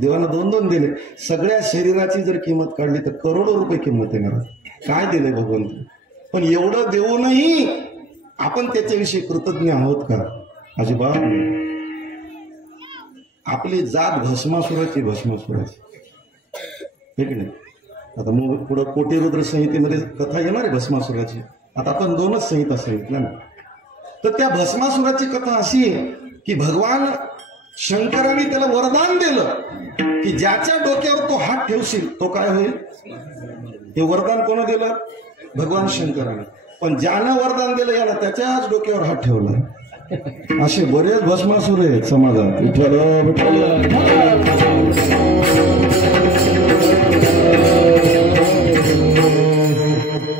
देवानं दोन दोन दिले. सगळ्या शरीराची जर किंमत काढली तर करोडो रुपये किंमत आहे. काय दिले भगवंत? पण एवढं देऊनही आपण त्याच्याविषयी कृतज्ञ आहोत का? अजिबात नाही. आपली जात भस्मासुराची ठीक नाही. आता मग पुढं कोटीरुद्र संहितेमध्ये कथा येणार आहे भस्मासुराची. आता आपण दोनच संहिता सांगितल्या ना. तर त्या भस्मासुराची कथा अशी आहे की भगवान शंकराने त्याला वरदान दिलं की ज्याच्या डोक्यावर तो हात ठेवशील तो काय होईल. हे वरदान कोण दिलं? भगवान शंकराने. पण ज्यानं वरदान दिलं याला त्याच्याच डोक्यावर हात ठेवला. असे बरेच भस्मासुर आहेत समाजात. विठ्ठल विठ्ठल.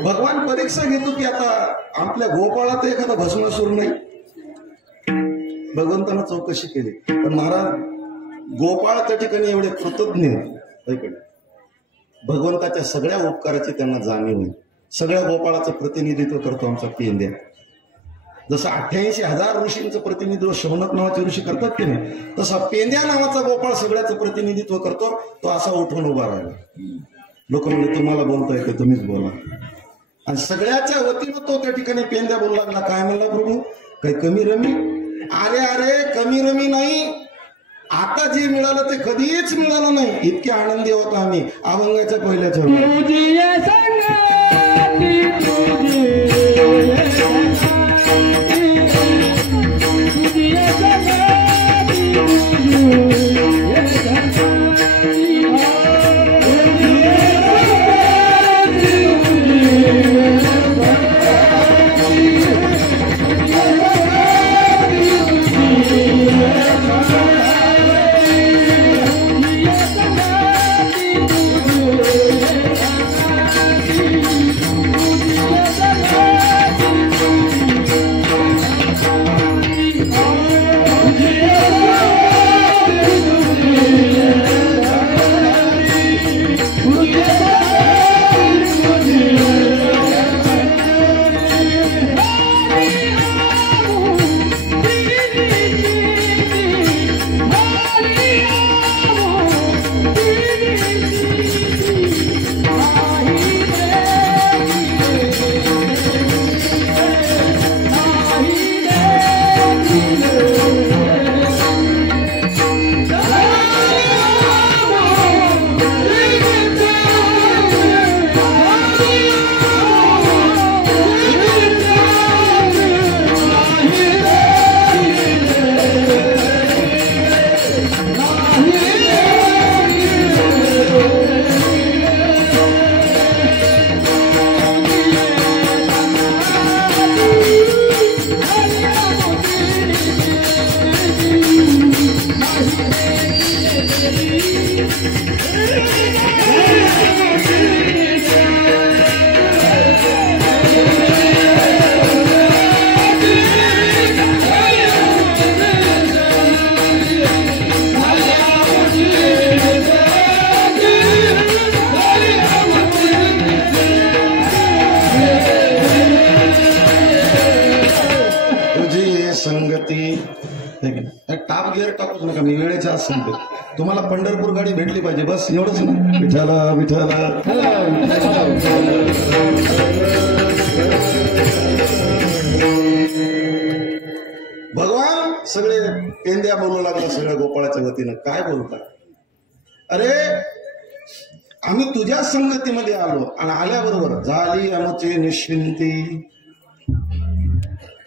भगवान परीक्षा घेतो की आता आपल्या गोपाळात एखादा भस्मासूर नाही. भगवंतानं चौकशी केली पण महाराज गोपाळ त्या ठिकाणी एवढे कृतज्ञ भगवंताच्या सगळ्या उपकाराची त्यांना जाणीव आहे. सगळ्या गोपाळाचं प्रतिनिधित्व करतो आमचा पेंद्या. जसं 88,000 ऋषींचं प्रतिनिधित्व शौनक नावाचे ऋषी करतात की नाही, तसा पेंद्या नावाचा गोपाळ सगळ्याचं प्रतिनिधित्व करतो. तो असा उठून उभा राहिला. लोक म्हणजे तुम्हाला बोलता येते तुम्हीच बोला. आणि सगळ्याच्या वतीनं तो त्या ठिकाणी पेंद्या बोलू लागला. काय म्हणला प्रभू? काही कमी रमी? अरे कमी रमी नाही. आता जे मिळालं ते कधीच मिळालं नाही. इतके आनंदी होतो आम्ही अभंगाच्या पहिल्याच्या. टाप गिअर टाकूच नका. मी वेळेच्या आज सांगतो तुम्हाला पंढरपूर गाडी भेटली पाहिजे बस एवढंच ना. विठाला विठाला. भगवान सगळे पेंद्या बोलू लागला सगळ्या गोपाळाच्या वतीनं. काय बोलतात? अरे आम्ही तुझ्या संगतीमध्ये आलो आणि आल्याबरोबर झाली आमची निश्चिंती.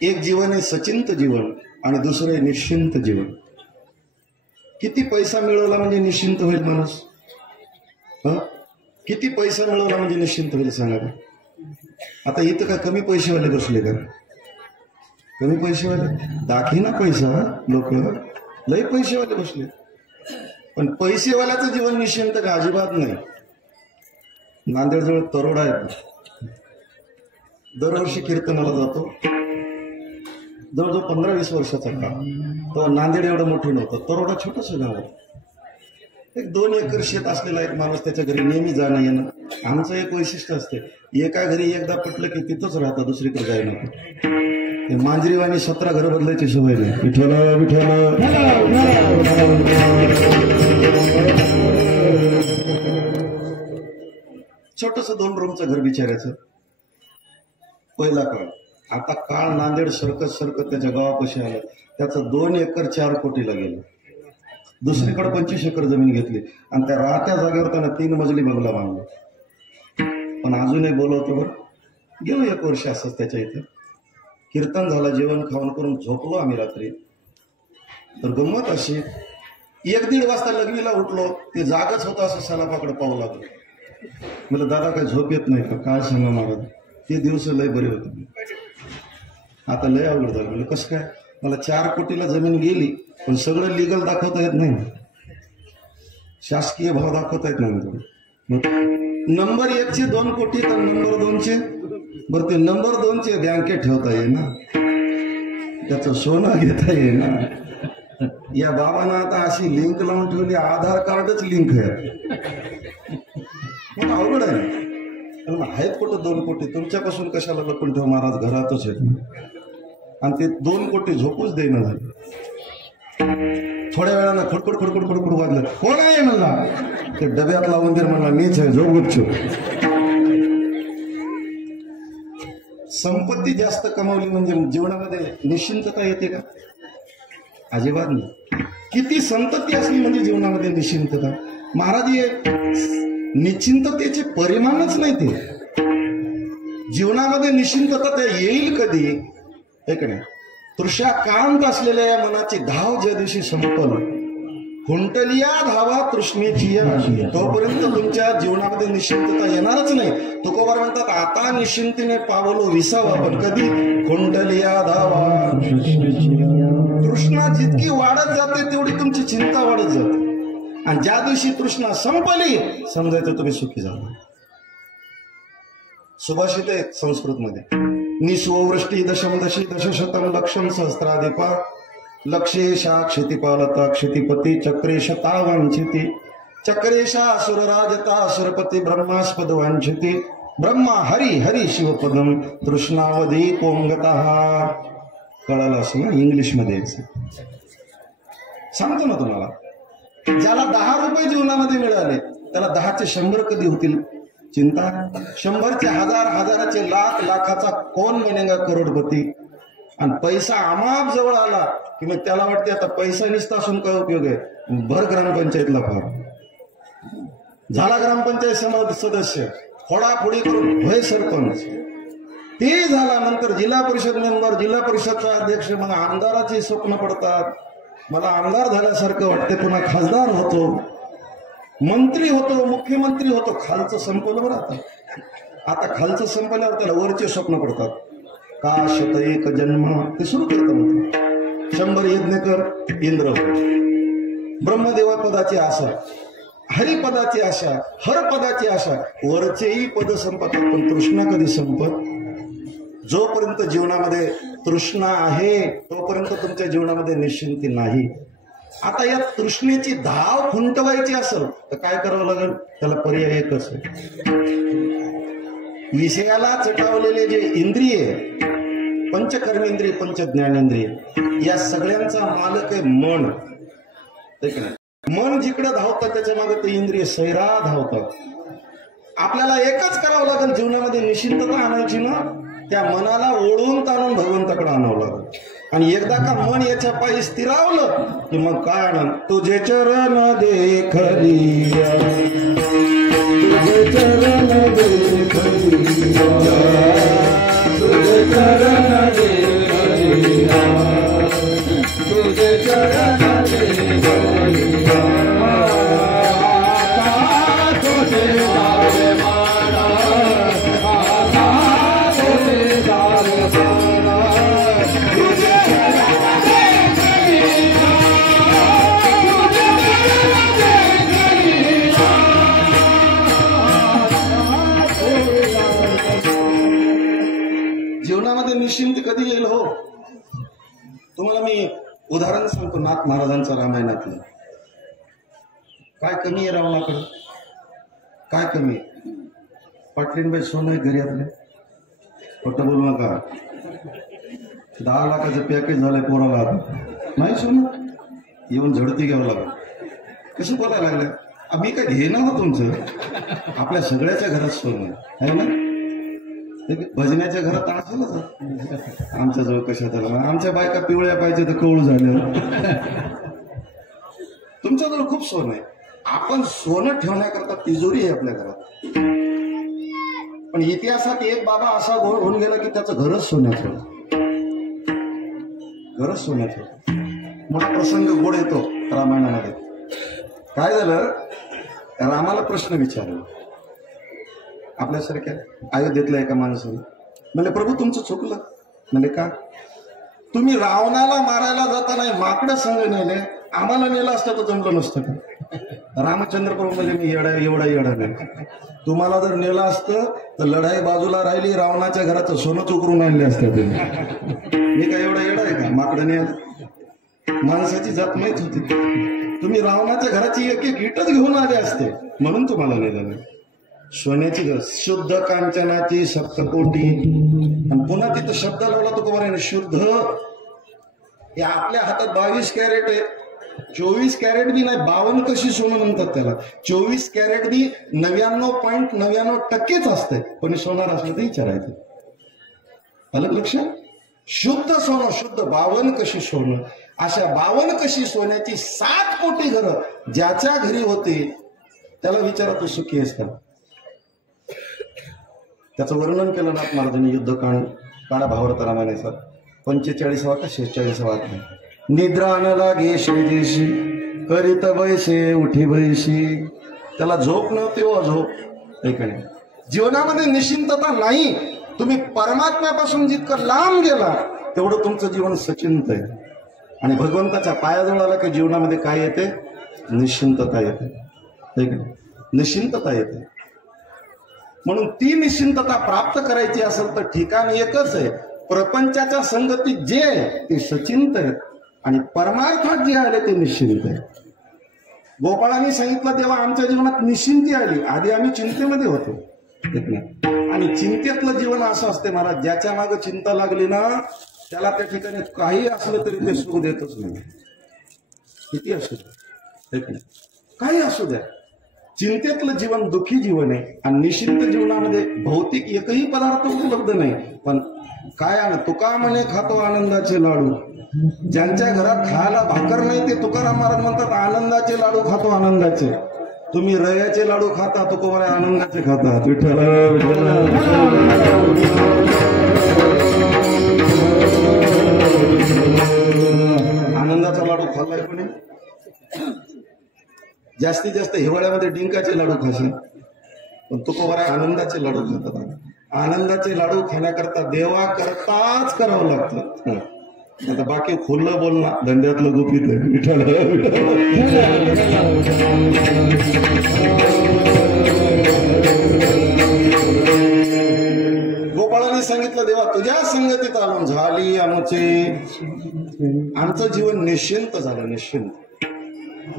एक जीवन आहे सचिंत जीवन आणि दुसरं आहे निश्चिंत जीवन. किती पैसा मिळवला म्हणजे निश्चिंत होईल माणूस? किती पैसा मिळवला म्हणजे निश्चिंत होईल सांगा. आता इथं का कमी पैसेवाले बसले का? कमी पैसेवाले दाखीना पैसा लोक लय पैसेवाले बसले, पण पैसेवाल्याचं जीवन निश्चिंत का अजिबात नाही. नांदेडजवळ तरोडा आहे, दरवर्षी कीर्तनाला जातो. जवळजवळ 15-20 वर्षाचा काळ. तो नांदेड एवढं मोठं नव्हतं, तरोडा छोटस गाव आहे. एक 2 एकर शेत असलेला एक माणूस त्याच्या घरी नेहमी जाणं येणं. आमचं एक वैशिष्ट्य असते, एका घरी एकदा पटलं की तिथंच राहतं, दुसरीकडे जाय नको. मांजरीवाणी 17 घरं बदलायची सवय नाही. विठ्ठल विठ्ठल. छोटस 2 रूमचं घर बिचारायचं पहिला काळ. आता काळ नांदेड सरकत त्याच्या गावापाशी आलं. त्याचं 2 एकर 4 कोटीला गेलं. दुसरीकडे 25 एकर जमीन घेतली आणि त्या राहत्या जागेवर त्यानं 3 मजली बंगला बांधला. पण अजूनही बोलवतो बरं. गेलो 1 वर्ष असंच त्याच्या इथे. कीर्तन झालं, जेवण खाऊन करून झोपलो आम्ही रात्री. तर गंमत अशी, 1-1:30 वाजता लग्नीला उठलो. ते जागच होतं असं सलापाकडे पाहू लागलो. मला दादा काय झोप येत नाही का? काय सांगा महाराज, ते दिवस लय बरे होते. आता लय अवघड झालं. म्हणजे कसं काय? मला 4 कोटीला जमीन गेली, पण सगळं लिगल दाखवता येत नाही, शासकीय भाव दाखवता येत नाही. नंबर 1चे 2 कोटी तर नंबर 2चे बरं, ते नंबर 2चे बँकेत ठेवता येईल ना, त्याचं सोनं घेता येईल ना. या बाबांना आता अशी लिंक लावून ठेवली, आधार कार्डच लिंक आहे. मग अवघड आहे. आहेत कुठं 2 कोटी? तुमच्यापासून कशाला लपून ठेव महाराज, घरातच आहेत. आणि ते 2 कोटी झोपूच देणं झाले. थोड्या वेळानं खडखड वाजलं. कोण आहे म्हणला? ते डब्यात लावून दे म्हणला. मीच आहे, झोप गुपचूप. संपत्ती जास्त कमावली म्हणजे जीवनामध्ये निश्चिंतता येते का? अजिबात नाही. किती संतती असली म्हणजे जीवनामध्ये निश्चिंतता. महाराज निश्चिंततेचे परिमाणच नाही. ते जीवनामध्ये निश्चिंतता त्या येईल कधी? एक नाही. तृषाकांत असलेल्या या मनाची धाव ज्या दिवशी संपल, खुंटलिया धावा तृष्णेची, तोपर्यंत तुमच्या जीवनामध्ये निश्चिंतता येणारच नाही. तुकोबार म्हणतात, आता निश्चिंतीने पावलो विसावा, पण कधी? खुंटलिया धावा. तृष्णा जितकी वाढत जाते तेवढी तुमची चिंता वाढत जाते. आणि ज्या दिवशी तृष्णा संपली, समजायचं तुम्ही सुखी झाला. सुभाषित आहे संस्कृतमध्ये, निस्ववृष्टी दशमदशी दशशतम लक्षम सहस्राधिपा लक्षेशा क्षितिपालता क्षितिपती चक्रेशता वांछिती चक्रेशा असुरराजता असुरपती ब्रह्मास्पद वांछिती ब्रह्मा हरी हरी शिवपदम तृष्णावधी कोंगतः. कळालं असं ना इंग्लिशमध्ये? सांगतो ना तुम्हाला. ज्याला 10 रुपये जीवनामध्ये मिळाले त्याला 10चे 100 कधी होतील चिंता. 100चे 1000, 1000चे लाख, लाखाचा कोण बनेगा करोडपती. आणि पैसा आमाप जवळ आला की मग त्याला वाटते आता पैसा निसता असून काय उपयोग आहे, भर ग्रामपंचायतला फार झाला. ग्रामपंचायत सदस्य फोडाफोडी करून होय सरपंच, ते झाल्यानंतर जिल्हा परिषद मेंबर, जिल्हा परिषदचा अध्यक्ष, मग आमदाराचे स्वप्न पडतात. मला आमदार झाल्यासारखं वाटते, पुन्हा खासदार होतो, मंत्री होतो, मुख्यमंत्री होतो. खालचं संपवलं बरं. आता खालचं संपल्यावर त्याला वरचे स्वप्न पडतात. काशत एक जन्म, ते सुरू करतं. 100 यज्ञ कर, इंद्र हो. ब्रह्मदेवा पदाची आशा, हरिपदाची आशा, हरपदाची आशा. वरचेही पद संपतात, पण तृष्णा कधी संपत? जोपर्यंत जीवनामध्ये तृष्णा आहे तोपर्यंत तुमच्या जीवनामध्ये निश्चिंती नाही. आता या तृष्णेची धाव खुंटवायची असेल तर काय करावं लागेल? त्याला पर्याय एकच आहे. विषयाला चटावलेले जे इंद्रिय, पंचकर्मेंद्रिय, पंचज्ञानेंद्रिय, या सगळ्यांचा मालक आहे मन. मन जिकडे धावतात त्याच्या मागे ते इंद्रिय सैरा धावतात. आपल्याला एकच करावं लागेल जीवनामध्ये निश्चिंतता आणायची ना, त्या मनाला ओढून ताणून भगवंताकडे आणावं लागेल. आणि एकदा का मन याच्या पायी स्थिरावलं की मग काय आण? तुझे चरण देखली, तुझे चरण देखली, तुझे चरण देखली, तुझे चरण देखली. Yeah. तुम्हाला मी उदाहरण सांगतो नाथ महाराजांचं रामायणातलं. काय कमी आहे रावणाकडे? काय कमी आहे? पाटलीनबाई सोनं आहे घरी आपल्या, खोटं बोलू नका. 10 लाखाचं पॅकेज झालंय पोराला, आता नाही सोनं येऊन झडती घ्यावं लागलं. कसं बोलायला लागलं? मी काय घेणं हो तुमचं, आपल्या सगळ्याच्या घरात सोनं आहे ना. भजनाच्या घरात असेलच, आमच्या जवळ कशात आमच्या बायका पिवळ्या पाहिजे तर कवळू झालं. तुमच्याजवळ खूप सोनं आहे. आपण सोनं ठेवण्याकरता तिजोरी आहे आपल्या घरात. पण इतिहासात एक बाबा असा गोळ होऊन गेला की त्याचं घरच सोन्याचं, घरच सोन्याचं. मोठा प्रसंग गोड येतो रामायणामध्ये. काय झालं? रामाला प्रश्न विचारला आपल्यासारख्या अयोध्येतल्या एका माणसाने. म्हणजे प्रभू तुमचं चुकलं. म्हणजे का? तुम्ही रावणाला मारायला जाताना माकडं संघ नेले, आम्हाला नेलं असतं तर जमलं नसतं का? रामचंद्र प्रभू म्हणजे मी एवढा येडा नाही. तुम्हाला जर नेलं असतं तर लढाई बाजूला राहिली, रावणाच्या घराचं सोनं चुकरून आणले असते तुम्ही. मी काय एवढा येडा आहे का माकडं नेलं? माणसाची जात माहीत होती. तुम्ही रावणाच्या घराची एक एक इटच घेऊन आले असते म्हणून तुम्हाला नेलं नाही. सोन्याची घर, शुद्ध कांचनाची सप्तकोटी. आणि पुन्हा तिथं शब्द लावला तो बरं आहे, शुद्ध. हे आपल्या हातात 22 कॅरेट आहे, 24 कॅरेट बी नाही, 52 कशी सोनं म्हणतात त्याला. 24 कॅरेट बी 99.99% असते. पण सोनार असलं तर विचारायचं. अलग लक्षात. शुद्ध सोनं, शुद्ध 52 कशी सोनं. अशा 52 कशी सोन्याची 7 कोटी घरं ज्याच्या घरी होती त्याला विचारा तू सुखी आहेस का? त्याचं वर्णन केलं नाथ महाराजांनी युद्धकांड काळा भावार्थ रामायणाचा 45वा का 46वा. निद्रा न लागे शेजेशी करीत बैसे उठी बैशी. त्याला झोप नव्हती हो, झोप ऐकणे. जीवनामध्ये निश्चिंतता नाही. तुम्ही परमात्म्यापासून जितकं लांब गेला तेवढं तुमचं जीवन सचिंत आहे. आणि भगवंताच्या पायाजवळ आला की जीवनामध्ये काय येते? निश्चिंतता येते. निश्चिंतता येते. म्हणून ती निश्चिंतता प्राप्त करायची असेल तर ठिकाण एकच आहे. प्रपंचाच्या संगतीत जे आहे ते सचिंत आहे आणि परमार्थात जे आले ते निश्चिंत आहे. गोपाळांनी सांगितलं तेव्हा आमच्या जीवनात निश्चिंती आली. आधी आम्ही चिंतेमध्ये होतो. आणि चिंतेतलं जीवन असं असते महाराज, ज्याच्या मागे चिंता लागली ना त्याला त्या ठिकाणी काही असलं तरी ते सुख देतच नाही. किती असू द्या, काही असू द्या. चिंतेतलं जीवन दुःखी जीवन आहे. आणि निश्चिंत जीवनामध्ये भौतिक एकही पदार्थ उपलब्ध नाही. पण काय तुका म्हणे खातो आनंदाचे लाडू. ज्यांच्या घरात खायला भाकर नाही ते तुकाराम महाराज म्हणतात आनंदाचे लाडू खातो आनंदाचे. तुम्ही रव्याचे लाडू खाता, तुकोबारा आनंदाचे खाता. विठ्ठल आनंदाचा लाडू खाल्लाय कोणी? जास्तीत जास्त हिवाळ्यामध्ये डिंकाचे लाडू खाशील, पण तुकोबारा आनंदाचे लाडू खातात. आनंदाचे लाडू खाण्याकरता देवा करताच करावं लागतं. आता बाकी खुल्लं बोलणं धंद्यातलं गुपित आहे. विठ्ठल गोपाळाने सांगितलं देवा तुझ्या संगतीत आलो झाली आमचे. आमचं जीवन निश्चिंत झालं. निश्चिंत.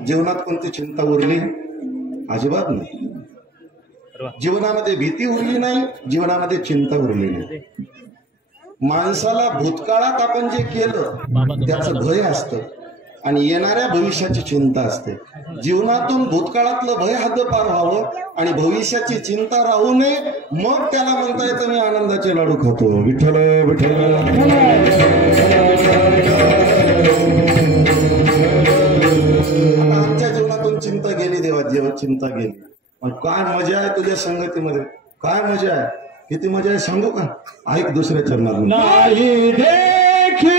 जीवनात कोणती चिंता उरली? अजिबात नाही. जीवनामध्ये भीती उरली नाही, जीवनामध्ये चिंता उरली नाही. माणसाला भूतकाळात आपण जे केलं त्याचं भय असतं आणि येणाऱ्या भविष्याची चिंता असते. जीवनातून भूतकाळातलं भय हद्दपार व्हावं आणि भविष्याची चिंता राहू नये, मग त्याला म्हणता येतं मी आनंदाचे लाडू खातो. विठ्ठल विठ्ठल. आता आमच्या जीवनातून चिंता गेली देवा, जेव्हा चिंता गेली. पण काय मजा आहे तुझ्या संगतीमध्ये, काय मजा आहे, किती मजा आहे सांगू का? ऐक दुसऱ्या चरणात. नाही देखी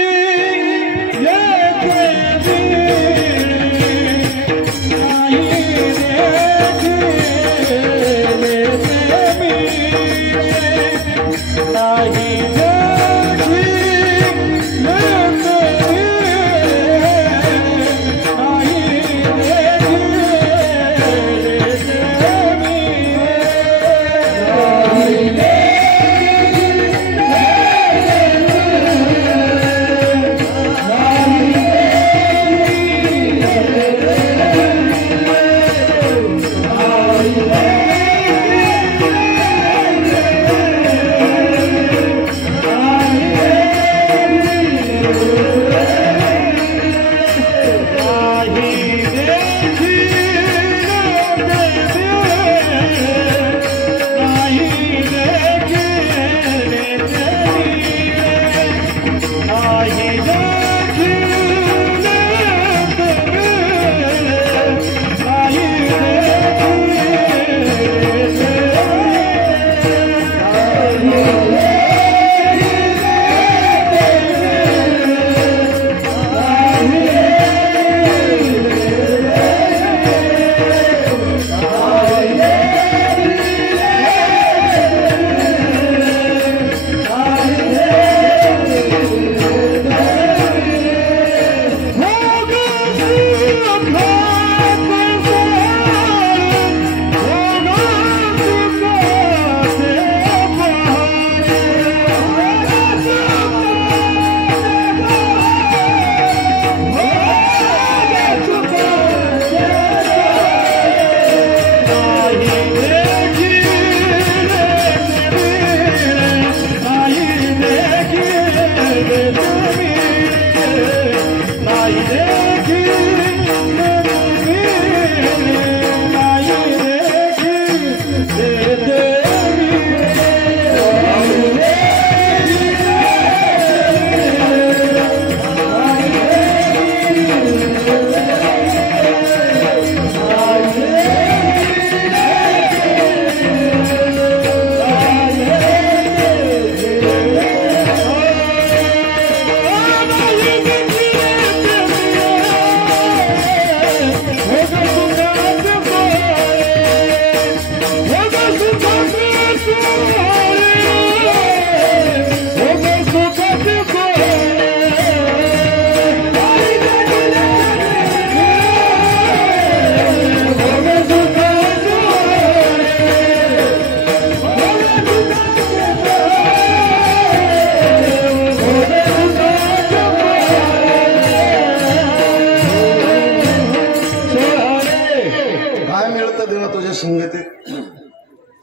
तुझ्या संगतीत,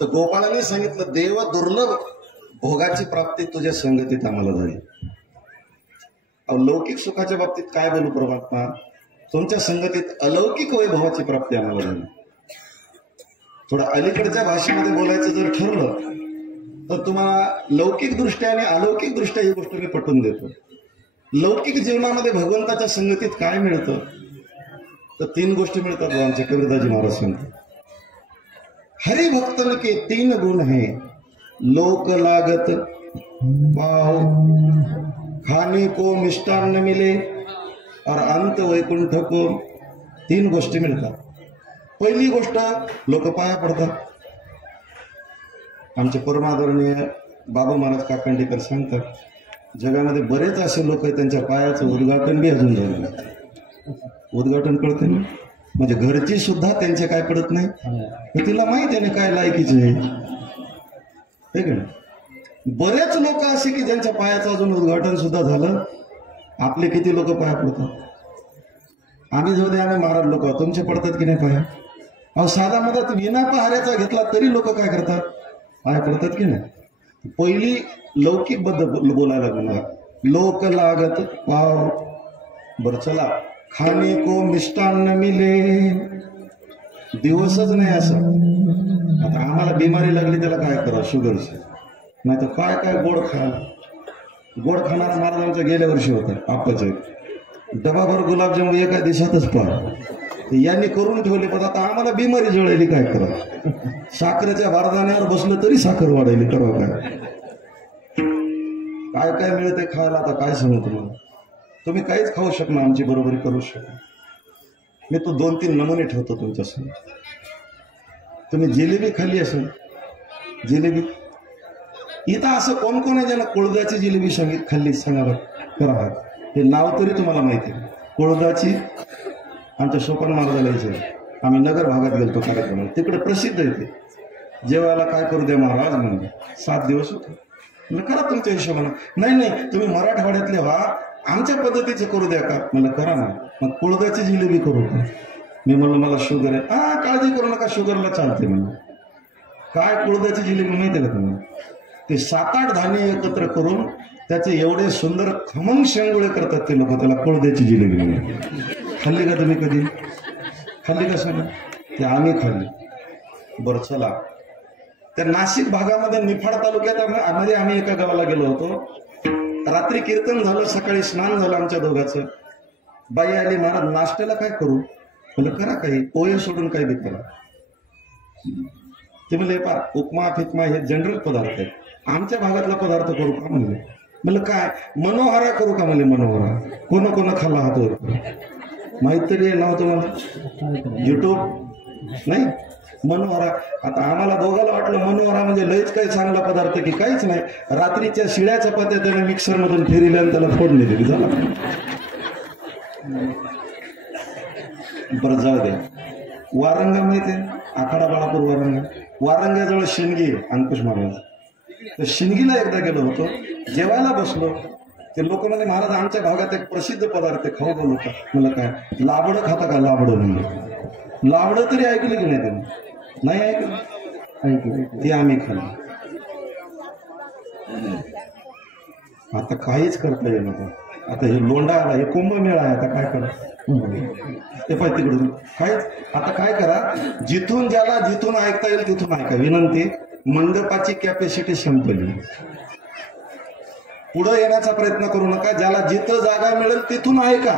तर गोपाळाने सांगितलं देव दुर्लभ भोगाची प्राप्ती तुझ्या संगतीत आम्हाला झाली. लौकिक सुखाच्या बाबतीत काय बोलू परमात्मा, तुमच्या संगतीत अलौकिक वैभवाची प्राप्ती आम्हाला झाली. थोडं अलीकडच्या भाषेमध्ये बोलायचं जर ठरलं तर तुम्हाला लौकिक दृष्ट्या आणि अलौकिक दृष्ट्या ही गोष्ट मी पटवून देतो. लौकिक जीवनामध्ये भगवंताच्या संगतीत काय मिळतं, तर 3 गोष्टी मिळतात. आमचे कबीरदाजी महाराज सांगतात, हरिभक्तन के 3 गुण है, लोक लागत पाव, खाने को मिष्टान्न मिले और अंत वैकुंठ को. 3 गोष्टी मिळतात. पहिली गोष्ट, लोक पाया पडतात. आमचे परमादरणीय बाबा महाराज काकंडेकर सांगतात, जगामध्ये बरेच असे लोक आहेत त्यांच्या पायाचं उद्घाटन बी अजून झालं नाही. उद्घाटन कळते ना, म्हणजे घरची सुद्धा त्यांचे काय पडत नाही, तिला माहिती आहे काय लायकीचे आहे का. बरेच लोक असे की ज्यांच्या पायाचं अजून उद्घाटन सुद्धा झालं. आपले किती लोक पाया पडतात. आम्ही जाऊ दे, आम्ही महाराज लोक, तुमचे पडतात की नाही पाया. साधा मधात विना पहाऱ्याचा घेतला तरी लोक काय करतात, पाया पडतात की नाही. पहिली लौकिक बद्दल बोलायला लागणार, लोक लागत पाव. बरं चला, खाने को मिष्टान्न मिले, दिवसच नाही असं. आता आम्हाला बिमारी लागली त्याला काय करा, शुगरचं, नाही तर काय काय गोड खायला. गोड खाणार महाराजांचा गेल्या वर्षी होता आपाचं डबाभर गुलाबजामुन एका दिवसातच पाहा. यांनी करून ठेवले, पण आता आम्हाला बिमारी जळायली, काय करा. साखरेच्या बारदाण्यावर बसलं तरी साखर वाढायली, करावं काय. काय काय मिळते खायला, आता काय सांगू तुम्हाला. तुम्ही काहीच खाऊ शकणार, आमची बरोबरी करू शकणार. मी तो 2-3 नमुने ठेवतो तुमच्यासमोर. तुम्ही जिलेबी खाल्ली असेल, जिलेबी. इथं असं कोण कोण आहे ज्याला कोळदाची जिलेबी खाल्ली, सांगा बरं, करा. हे नाव तरी तुम्हाला माहिती आहे, कोळदाची. आमच्या सोपान महाराजाला यायचं, आम्ही नगर भागात गेलतो कार्यक्रमाला, तिकडे प्रसिद्ध आहे ते. जेवायला काय करू द्या महाराज म्हणजे 7 दिवस होते. करा तुमच्या हिशोबानं. नाही तुम्ही मराठवाड्यातले व्हा, आमच्या पद्धतीचं करू द्या का. मला करा ना. मग कोळदाची जिलेबी करू का. मी म्हणलं मला शुगर आहे. काळजी करू नका, शुगरला चालते. म्हणून काय कोळदाची जिलेबी माहिती आहे का तुम्ही, ते 7-8 धान्य एकत्र करून त्याचे एवढे सुंदर खमंग शेंगोळे करतात ते लोक, त्याला कोळद्याची जिलेबी म्हणून. खाल्ली का तुम्ही कधी, खाल्ली का सांगा. ते आम्ही खाल्ली. बरं चला, त्या नाशिक भागामध्ये निफाड तालुक्यात आम्ही एका गावाला गेलो होतो. रात्री कीर्तन झालं, सकाळी स्नान झालं आमच्या दोघांचं. बाई आली, महाराज नाश्त्याला काय करू. म्हणलं करा काही, पोहे सोडून काही बी करा. ते म्हणले पा उपमा फिकमा हे जनरल पदार्थ आहेत, आमच्या भागातला पदार्थ करू का म्हणले. म्हणलं काय, मनोहरा करू का म्हणले. मनोहरा कोण खाल्ला हातवर, माहित तरी नाव तुम्हाला, युट्यूब नाही. मनोहरा. आता आम्हाला दोघाला वाटलं मनोहरा म्हणजे लयच काही चांगला पदार्थ की काहीच नाही. रात्रीच्या शिळ्या चपात्या त्याने मिक्सर मधून फिरल्या आणि त्याला फोडणी दिली, झाला. बरं जाऊ दे. वारंगा माहिती आहे, आखाडा बाळापूर वारंगा. वारंग्याजवळ शिणगी अंकुश महाराज. तर शिणगीला एकदा गेलो होतो, जेवायला बसलो. ते लोक म्हणजे महाराज आमच्या भागात एक प्रसिद्ध पदार्थ खाऊ बोलू का. मला काय, लाबडं खाता का. लाबडं म्हणलं. लाबडं तरी ऐकलं की नाही त्यांनी, नाही ऐकलं. ते आम्ही खाल्लं. आता काहीच करता येईल नका. आता हे लोंढा आला, हे कुंभमेळा आहे, आता काय करा. ते पाहिजे तिकडून काहीच. आता काय करा, जिथून ऐकता येईल तिथून ऐका. विनंती, मंडपाची कॅपॅसिटी संपली. पुढे येण्याचा प्रयत्न करू नका. ज्याला जिथं जागा मिळेल तिथून ऐका.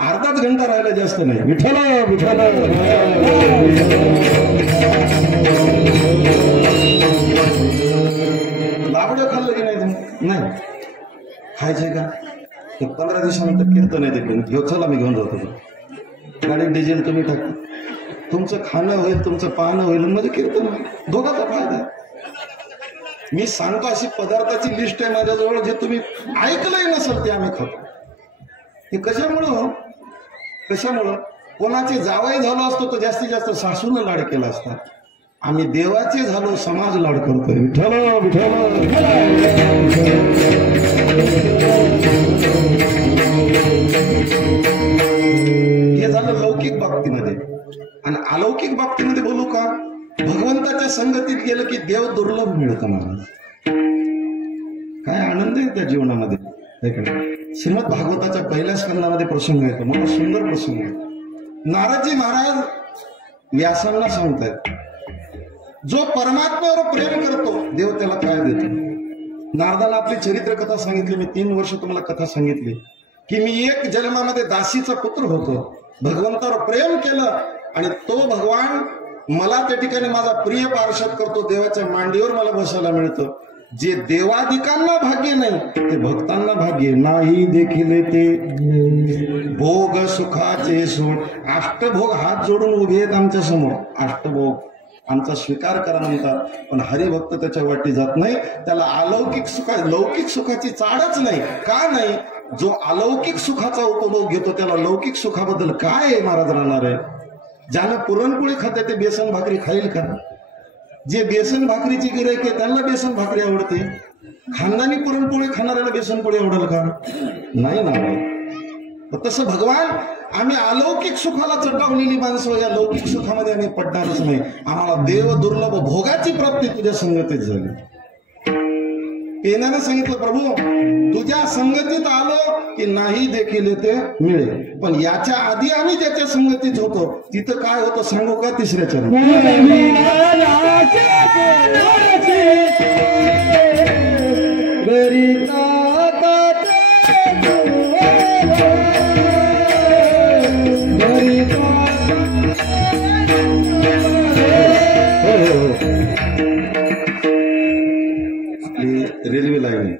अर्धाच घंटा राहिला, जास्त नाही. विठ्ठल विठ्ठल. लाबडं खाल्लं की नाही तुम्ही, नाही खायचंय का. 15 दिवसानंतर कीर्तन आहे तिकडून, चला मी घेऊन जातो. गाडीत डिझेल कमी टाका, तुमचं खाणं होईल, तुमचं पाहणं होईल, म्हणजे कीर्तन होईल. दोघांचा फायदा. मी सांगतो अशी पदार्थाची लिस्ट आहे माझ्याजवळ, जे तुम्ही ऐकलंही नसेल ते आम्ही खातो. हे कशामुळं कोणाचे जावई झालो असतो तर जास्तीत जास्त सासूनं लाड केला असता. आम्ही देवाचे झालो, समाज लाड करतोय. विठ्ठल विठ्ठल. हे झालं लौकिक बाबतीमध्ये. आणि अलौकिक बाबतीमध्ये बोलू का. भगवंताच्या संगतीत गेलं की देव दुर्लभ मिळतं महाराज. काय आनंद आहे त्या जीवनामध्ये. श्रीमद भागवताच्या पहिल्या स्कंदामध्ये प्रसंग येतो, मला सुंदर प्रसंग आहे. नारदजी महाराज व्यासांना सांगतायत, जो परमात्म्यावर प्रेम करतो देव त्याला काय देतो. नारदाला आपली चरित्र कथा सांगितली. मी 3 वर्ष तुम्हाला कथा सांगितली की मी एक जन्मामध्ये दासीचा पुत्र होतो, भगवंतावर प्रेम केलं आणि तो भगवान मला त्या ठिकाणी माझा प्रिय पार्षद करतो, देवाच्या मांडीवर मला बसायला मिळतं. जे देवादिकांना भाग्य नाही ते भक्तांना भाग्य नाही. देखील ते भोग सुखाचे सोड. अष्टभोग हात जोडून उभे आहेत आमच्या समोर. अष्टभोग आमचा स्वीकार करा म्हणतात, पण हरिभक्त त्याच्या वाटी जात नाही. त्याला लौकिक सुखाची चाडच नाही. का नाही? जो अलौकिक सुखाचा उपभोग घेतो त्याला लौकिक सुखाबद्दल काय महाराज राहणार आहे. ज्यानं पुरणपोळी खाते ते बेसन भाकरी खाईल का? जे बेसन भाकरीची गिऱ्हाईक आहे त्यांना बेसन भाकरी आवडते. खानदानी पुरणपोळी खाणाऱ्याला बेसन पोळी आवडेल का? नाही ना. तसं भगवान, आम्ही अलौकिक सुखाला चटावलेली माणसं, या लौकिक सुखामध्ये आम्ही पडणारच नाही. आम्हाला देव दुर्लभ भोगाची प्राप्ती तुझ्या संगतीत झाली. पेनानं सांगितलं, प्रभू तुझ्या संगतीत आलो की नाही देखील ते मिळेल. पण याच्या आधी आम्ही ज्याच्या संगतीत होतो तिथं काय होतं सांगू का? तिसऱ्या चरण रेल्वे लाईन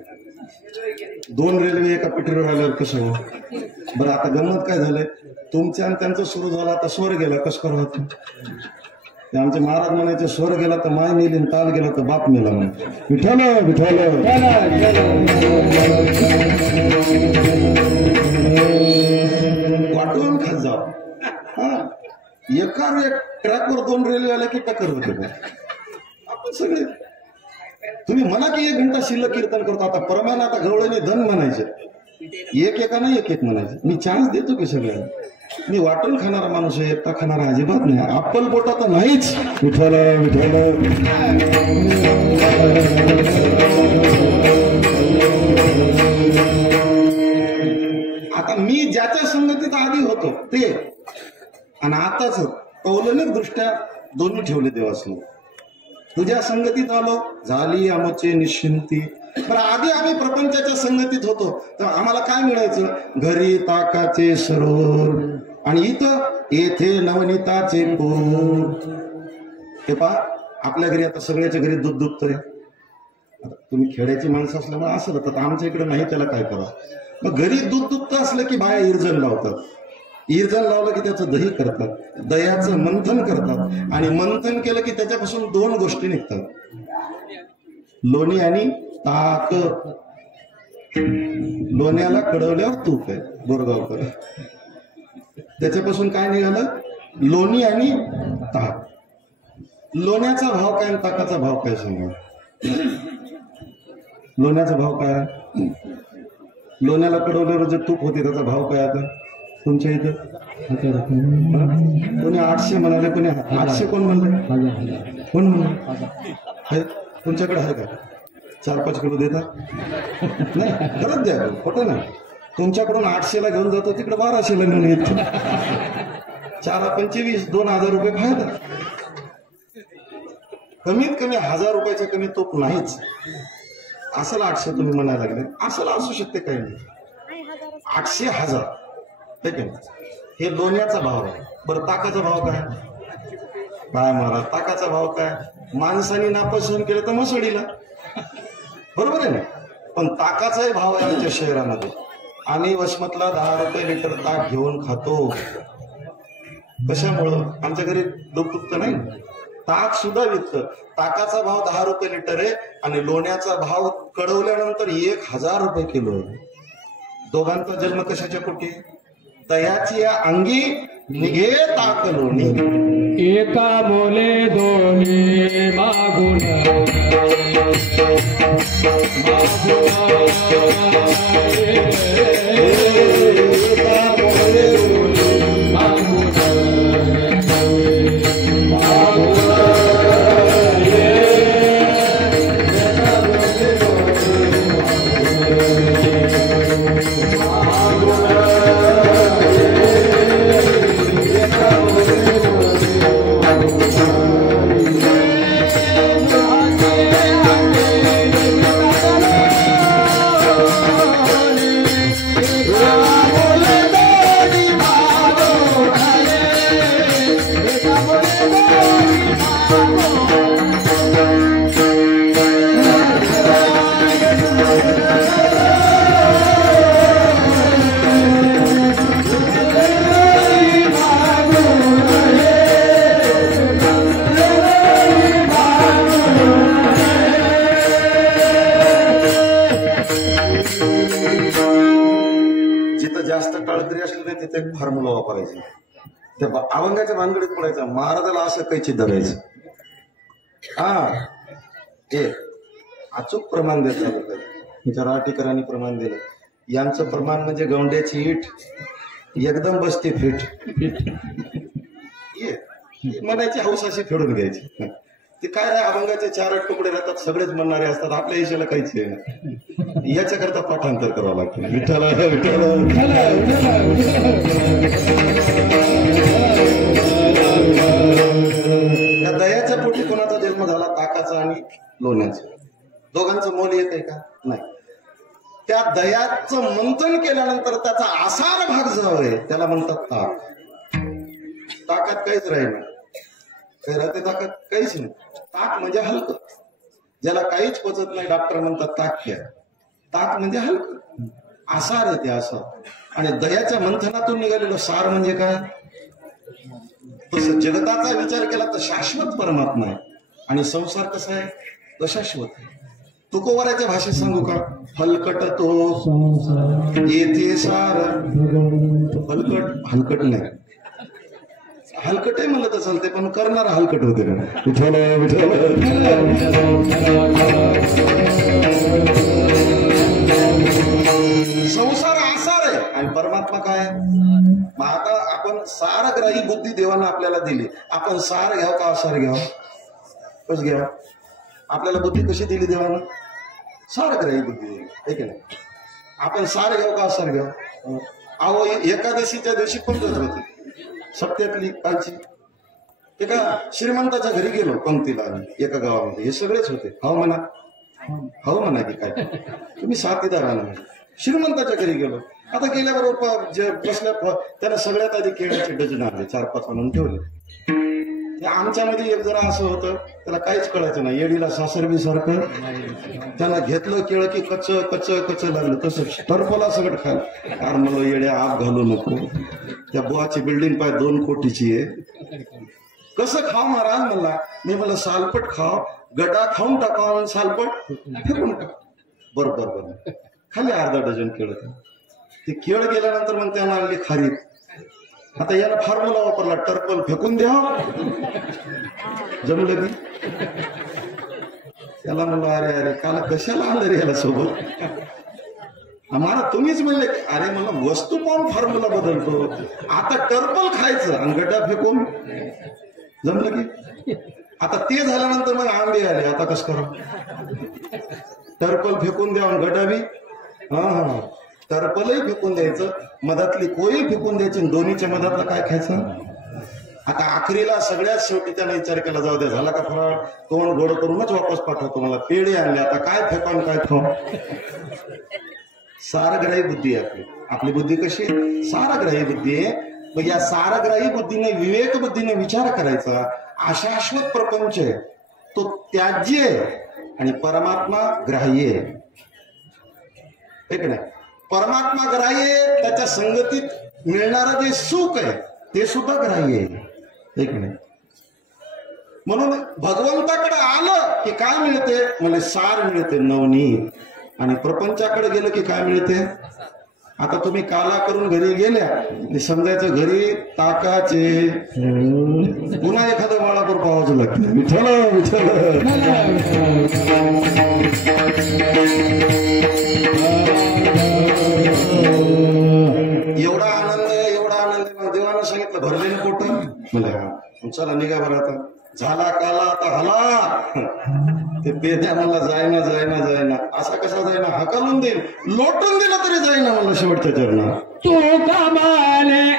2 रेल्वे एका पटरीवर आल्यावर कसं हो बरं. आता गंमत काय झालंय, तुमच्या आणि त्यांचं सुरू झालं, आता स्वर गेला कसं करावं. ते आमचे महाराज म्हणायचे, स्वर गेला तर माय मेली, ताल गेला तर बाप मेला म्हणे. विठ्ठल विठ्ठल वाटून खात जाव. हा, एका ट्रॅकवर 2 रेल्वे आल्या की टक्कर होते. आपण सगळे, तुम्ही म्हणा की 1 घंटा शिल्लक कीर्तन करतो. आता परमाने आता गवळणी धन म्हणायचे, एक नाही एक म्हणायचे. मी चान्स देतो की सगळ्यांना. मी वाटून खाणारा माणूस आहे, एकटा खाणारा अजिबात नाही. अप्पल पोटा तर नाहीच. विठ्ठल विठ्ठल. आता मी ज्याच्या संगतीत आधी होतो ते आणि आताच पौलनिक दृष्ट्या दोन्ही ठेवले देवासमोर. तुझ्या संगतीत आलो झाली आमचे निश्चिंती. बरं, आधी आम्ही प्रपंचाच्या संगतीत होतो तर आम्हाला काय मिळायचं? घरी ताकाचे सरोवर आणि इथं येथे नवनीताचे पूर. हे पहा, आपल्या घरी आता सगळ्याच्या घरी दूध दुभतंय. तुम्ही खेड्याची माणसं असल्यामुळे असं राहतात, आमच्या इकडे नाही. त्याला काय करा. मग घरी दूध दुभतं असलं की बाया इरजण लावतात. इरजण लावलं की त्याचं दही करतात, दह्याचं मंथन करतात आणि मंथन केलं की त्याच्यापासून 2 गोष्टी निघतात, लोणी आणि ताक. लोण्याला कडवल्यावर तूप आहे बोरगावकर. त्याच्यापासून काय निघालं? लोणी आणि ताक. लोण्याचा भाव काय आणि ताकाचा भाव काय सांगा? लोण्याचा भाव काय? लोण्याला कडवल्यावर जे तूप होते त्याचा भाव काय? आता तुमच्या इथं कोणी 800 म्हणाले, कोणी 800, कोण म्हणलं, कोण म्हणलं? तुमच्याकडे आहे का? 4-5 किलो देता? नाही, खरंच द्या, खोटं नाही. तुमच्याकडून 800ला घेऊन जातो, तिकडे 1200ला घेऊन येतो. 4-25, 2000 रुपये फायदा. कमीत कमी 1000 रुपयाच्या कमी तूप नाहीच. असं 800 तुम्ही म्हणायला लागले, असं असू शकते काही नाही. 800, 1000 हे लोण्याचा भाव आहे. बरं, ताकाचा भाव काय? काय महाराज, ताकाचा भाव काय? माणसाने नापसंत केलं तर मसोडीला, बरोबर आहे ना. पण ताकाचाही भाव आहे आमच्या शहरामध्ये. आम्ही वसमतला 10 रुपये लिटर ताक घेऊन खातो. कशामुळं? आमच्या घरी दूध नाही, ताक सुद्धा विकतं. ताकाचा भाव 10 रुपये लिटर आहे आणि लोण्याचा भाव कडवल्यानंतर 1000 रुपये किलो आहे. दोघांचा जन्म कशाच्या पोटी? दह्याची अंगी निघे ताक लोणी. एका मोले दोन्ही मागून मागून फॉर्म्युला वापरायचा. त्या अभंगाच्या भानगडीत पडायचा, महाराजाला असं कैचित धरायचं. हे अचूक प्रमाण देत झालं. राटीकरांनी प्रमाण दिलं. यांचं प्रमाण म्हणजे गवंड्याची इट, एकदम बसते फिट. म्हणायची हौस अशी फेडून घ्यायची. ते काय नाही, अभंगाचे 4 तुकडे राहतात, सगळेच म्हणणारे असतात, आपल्या ईशाला काहीच आहे ना. याच्याकरता पाठांतर करावं लागतं. विठ्ठल विठ्ठल. या दयाच्या पोटी कोणाचा जन्म झाला? ताकाचा आणि लोण्याचा. दोघांचं मोल येत आहे का? नाही. त्या दयाचं मंथन केल्यानंतर त्याचा आसार भाग जो आहे त्याला म्हणतात ताक. ताकात काहीच राहील नाही. काही राहते ताकात? काहीच नाही. ताक म्हणजे हलकं. ज्याला काहीच पचत नाही डॉक्टर म्हणतात ताक घ्या. ताक म्हणजे हलकं, आसार आहे ते आसार. आणि दयाच्या मंथनातून निघालेलं सार म्हणजे काय? तसं जगताचा विचार केला तर शाश्वत परमात्मा आहे. आणि संसार कसा आहे? अशाश्वत आहे. तुकोबाराच्या भाषेत सांगू का? हलकट तो येथे सार. हलकट नाही. हलकट आहे म्हणलं तर चालते, पण करणारा हलकट होते का? विठ्ठल विठ्ठल. संसार आसार आहे आणि परमात्मा काय? मग आता आपण सारग्राही बुद्धी देवानं आपल्याला दिली. आपण सार घ्याव का आसार घ्याव? कसं घ्याव? आपल्याला बुद्धी कशी दिली देवानं? सारग्राही बुद्धी दिली आहे की नाही? आपण सार घ्याव का आसार घ्याव? अहो, एकादशीच्या दिवशी पंगत होती सप्त्यातली कालची. एका श्रीमंताच्या घरी गेलो पंक्तीला एका गावामध्ये. हे सगळेच होते. हो म्हणा की काय तुम्ही साथीदार आणा. श्रीमंताच्या घरी गेलो. आता गेल्याबरोबर जे बसल्या त्याला सगळ्यात आधी केळ्याचे डझन आणले, 4-5 आणून ठेवले. आमच्यामध्ये एक जरा असं होतं, त्याला काहीच कळायचं नाही. येडीला सासरबी सारखं त्याला घेतलं केळं की कच कच कच लागलं. तसं टर्फला सगळं खाल. अरे मला येड्या आप घालू नको. त्या बुवाची बिल्डिंग पाय 2 कोटीची आहे. कसं खाव महाराज म्हणला. मी मला सालपट खाव, गडा खाऊन टाकाव, सालपट फेकून टाक. बरोबर खाली अर्धा डझन केळं. ते केळ गेल्यानंतर मग त्याला आणली खारीक. आता याला फॉर्म्युला वापरला, टर्पल फेकून द्या. जमलं की त्याला म्हणलं अरे काल कशाला आणलं रे याला सोबत? आम्हाला तुम्हीच म्हणले की अरे मला वस्तू पाहून फॉर्म्युला बदलतो. आता टर्पल खायचं आणि गड्डा फेकून. जमलं की आता ते झाल्यानंतर मग आंबे आले. आता कसं करा? टर्पल फेकून द्या आणि गड्डा बी. टर्पलही फेकून द्यायचं, मधातली कोळी फेकून द्यायची, दोन्हीच्या मधातला काय खायचं? आता आखरीला सगळ्यात शेवटी त्याने विचार केला, जाऊ द्या झाला का फराळ, तोंड गोड करूनच वापस पाठवतो. मला पेढे आणले, आता काय फेकावून काय खाऊ? सारग्राही बुद्धी आहे आपली बुद्धी. कशी? सारग्राही बुद्धी आहे. मग या सारग्राही बुद्धीने, विवेक बुद्धीने विचार करायचा. अशाश्वत प्रपंच आहे तो त्याज्य आहे आणि परमात्मा ग्राह्य आहे. ठीक नाही? परमात्मा ग्राह्य, त्याच्या संगतीत मिळणारं जे सुख आहे ते सुद्धा ग्राह्य आहे. ठीक नाही? म्हणून भगवंताकडे आलं की काय मिळते? मला सार मिळते, नवनीत. आणि प्रपंचाकडे गेलं की काय मिळते? आता तुम्ही काला करून घरी गेल्या, समजायचं घरी ताकाचे पुन्हा एखादं बाळापूर पाहावं लागतं. विठ्ठल विठ्ठल. एवढा आनंद देवानं सांगितलं भरले ना पोट. म्हणलं चला निघा बरं. आता झाला काला, आता हला. ते पेद्या मला जायना असा कसा जायना? हकलून देईल, लोटून दिला तरी जाईना मला शेवटच्या चरणात. तू कमाले नाही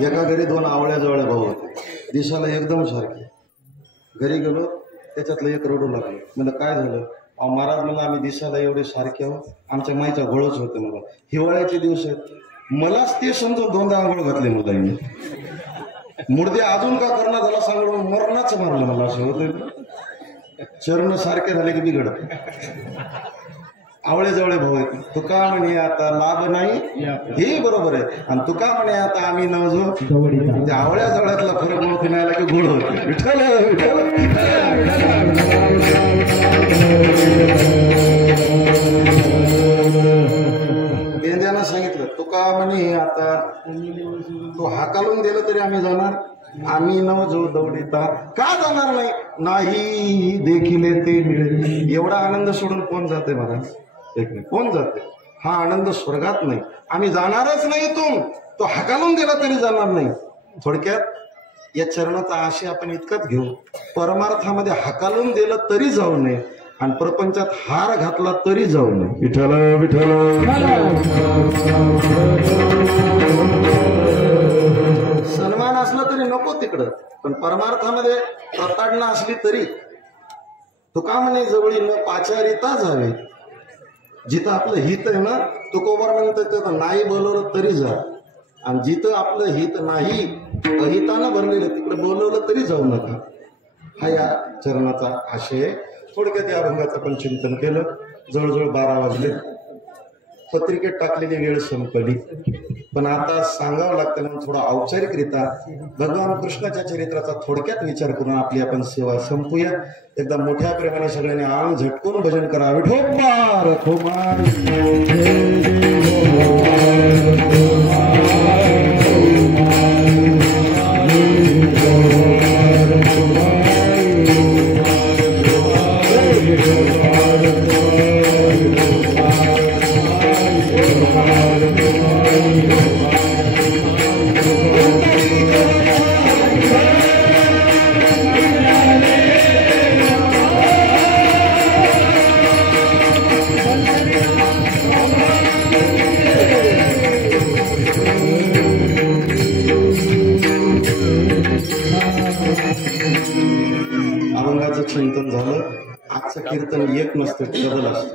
एका घरी दोन आवळ्या जवळ भाऊ होते, दिसाला एकदम सारखे. घरी गेलो, त्याच्यातलं एक रडू लागलं. म्हणलं काय झालं? अहो महाराज, म्हणलं आम्ही दिसाला एवढे सारखे आहोत, आमच्या माईचा गोळच होते. मला हिवाळ्याचे दिवस आहेत, मलाच ते समजून दोनदा आंघोळ घातले मुलांनी. मुडदे अजून का करणं झाला सांगून मरणाच मारलं मला. असं होतं, चरण सारखे झाले की बिघडत. आवळे जवळे भाऊ आहेत. तुका म्हणे आता लाभ नाही, हे बरोबर आहे. आणि तुका म्हणे आता आम्ही नवजो. त्या आवळ्या जवळ्यातला फरक ओळखून आला की गोड होते. विठ्ठल पेंद्यानं सांगितलं, तुका म्हणे आता तो हाकालून दिलं तरी आम्ही जाणार. आम्ही नवजो दौडिता का जाणार नाही? नाही देखील ते मिळेल. एवढा आनंद सोडून कोण जाते महाराज? एक नाही, कोण जाते? हा आनंद स्वर्गात नाही. आम्ही जाणारच नाही. तो हाकालून दिला तरी जाणार नाही. थोडक्यात या चरणाचा आशय आपण इतकंच घेऊ, परमार्थामध्ये हाकालून दिलं तरी जाऊ नये आणि प्रपंचात हार घातला तरी जाऊ नये. विठ्ठल विठ्ठल. सन्मान असला तरी नको तिकडं, पण परमार्थामध्ये प्रताडणं असली तरी. तुका म्हणे जवळी न पाचारिता जावे. जिथं आपलं हित आहे ना, तुकोबर म्हणतं तिथं नाही बोलवलं तरी जा. आणि जिथं आपलं हित नाही, अहितानं भरलेलं, तिकडे बोलवलं तरी जाऊ नका. हा या चरणाचा आशय. थोडक्यात या अभंगाचं आपण चिंतन केलं. जवळजवळ 12 वाजले. पत्रिकेत टाकलेली वेळ संपली, पण आता सांगावं लागतं म्हणून थोडा औपचारिकरित्या भगवान कृष्णाच्या चरित्राचा थोडक्यात विचार करून आपली आपण सेवा संपूया. एकदा मोठ्या प्रेमाने सगळ्यांनी आंग झटकून भजन करा. विठोबार खुमार. अभंगाचं चिंतन झालं. आजचं कीर्तन एक नसतं, डबल असतं.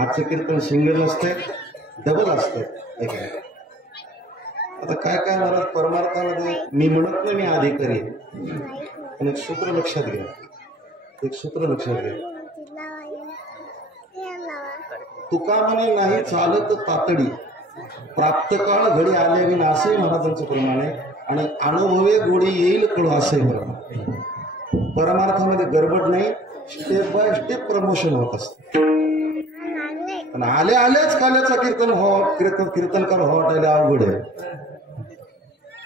आजचं कीर्तन सिंगल असते, डबल असते. आता काय काय महाराज, परमार्थामध्ये मी म्हणत नाही मी अधिकारी आहे, पण एक सूत्र लक्षात घ्या. एक सूत्र लक्षात घ्या. तुका म्हणे नाही चालत तातडी, प्राप्त काळ घडी आले विना, असे महाराजांचं प्रमाण आहे. आणि अनुभवे गोडी येईल कळू, असे प्रमाण. परमार्थामध्ये गडबड नाही, स्टेप बाय स्टेप प्रमोशन होत असते. पण आल्याच काल्याचा कीर्तनकार हो वाटायला अवघड आहे.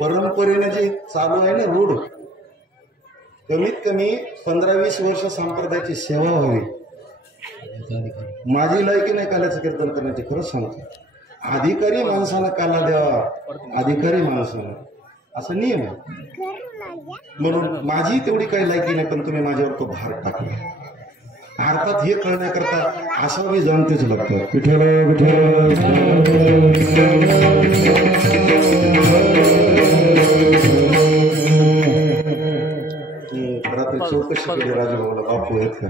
परंपरेने जे चालू आहे ना रूढ, कमीत कमी 15-20 वर्ष संप्रदायाची सेवा व्हावी. माझी लायकी नाही काल्याचं कीर्तन करण्याची, खरंच सांगतो. अधिकारी माणसाला काला द्यावा, अधिकारी माणसाला, असा नियम आहे. म्हणून माझी तेवढी काही लायकी नाही, पण तुम्ही माझ्यावर तो भार टाकला. अर्थात हे कळण्याकरता असं मी जाणतेच लागतं. विठ्ठल विठ्ठल रात्री चौकशी केली राजूभाऊला, बापू आहेत का?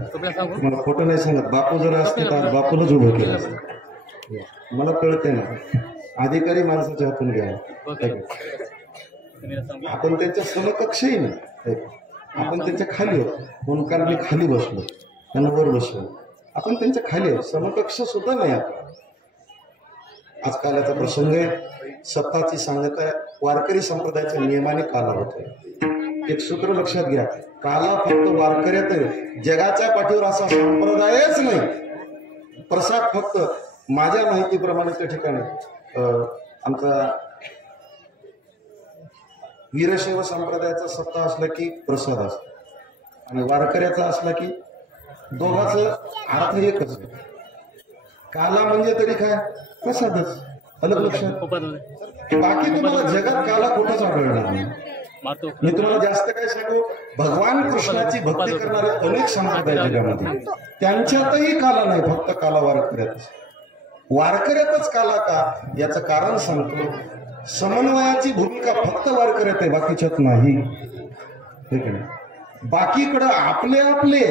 मला खोटं नाही सांगत. बापू जर असते तर बापूलाच उभं केलं असतं. मला कळतंय ना, अधिकारी माणसाच्या हातून घ्यावं. आपण त्यांच्या समकक्षही नाही, आपण त्यांच्या खाली होतो म्हणून, कारण मी खाली बसलो त्यांना वर बसलो, आपण त्यांच्या खाली आहोत, समकक्ष सुद्धा नाही आपण. आजकालाचा प्रसंग आहे, सत्ताची सांगत आहे. वारकरी संप्रदायाच्या नियमाने काला होतोय. एक सूत्र लक्षात घ्या, काला फक्त वारकऱ्यात आहे, जगाच्या पाठीवर असा संप्रदायच नाही. प्रसाद फक्त माझ्या माहितीप्रमाणे त्या ठिकाणी आमचा वीरशैव संप्रदायाचा सत्ता असला की प्रसाद असतो, आणि वारकऱ्याचा असला की दोघांचं अर्थ एकच. काला म्हणजे तरी काय, प्रसादच. अलग लक्षात. बाकी तुम्हाला जगात काला कुठंच आढळणार नाही. मी तुम्हाला जास्त काय सांगू, भगवान कृष्णाची भक्ती करणारे अनेक संप्रदाय जगामध्ये, त्यांच्यातही काला नाही, फक्त काला वारकऱ्यातच. वारकऱ्यातच काला का, याचं कारण सांगतो. समन्वयाची भूमिका फक्त वारकऱ्यात आहे, बाकीच्यात नाही. ठीक आहे. बाकीकडं आपले आपले,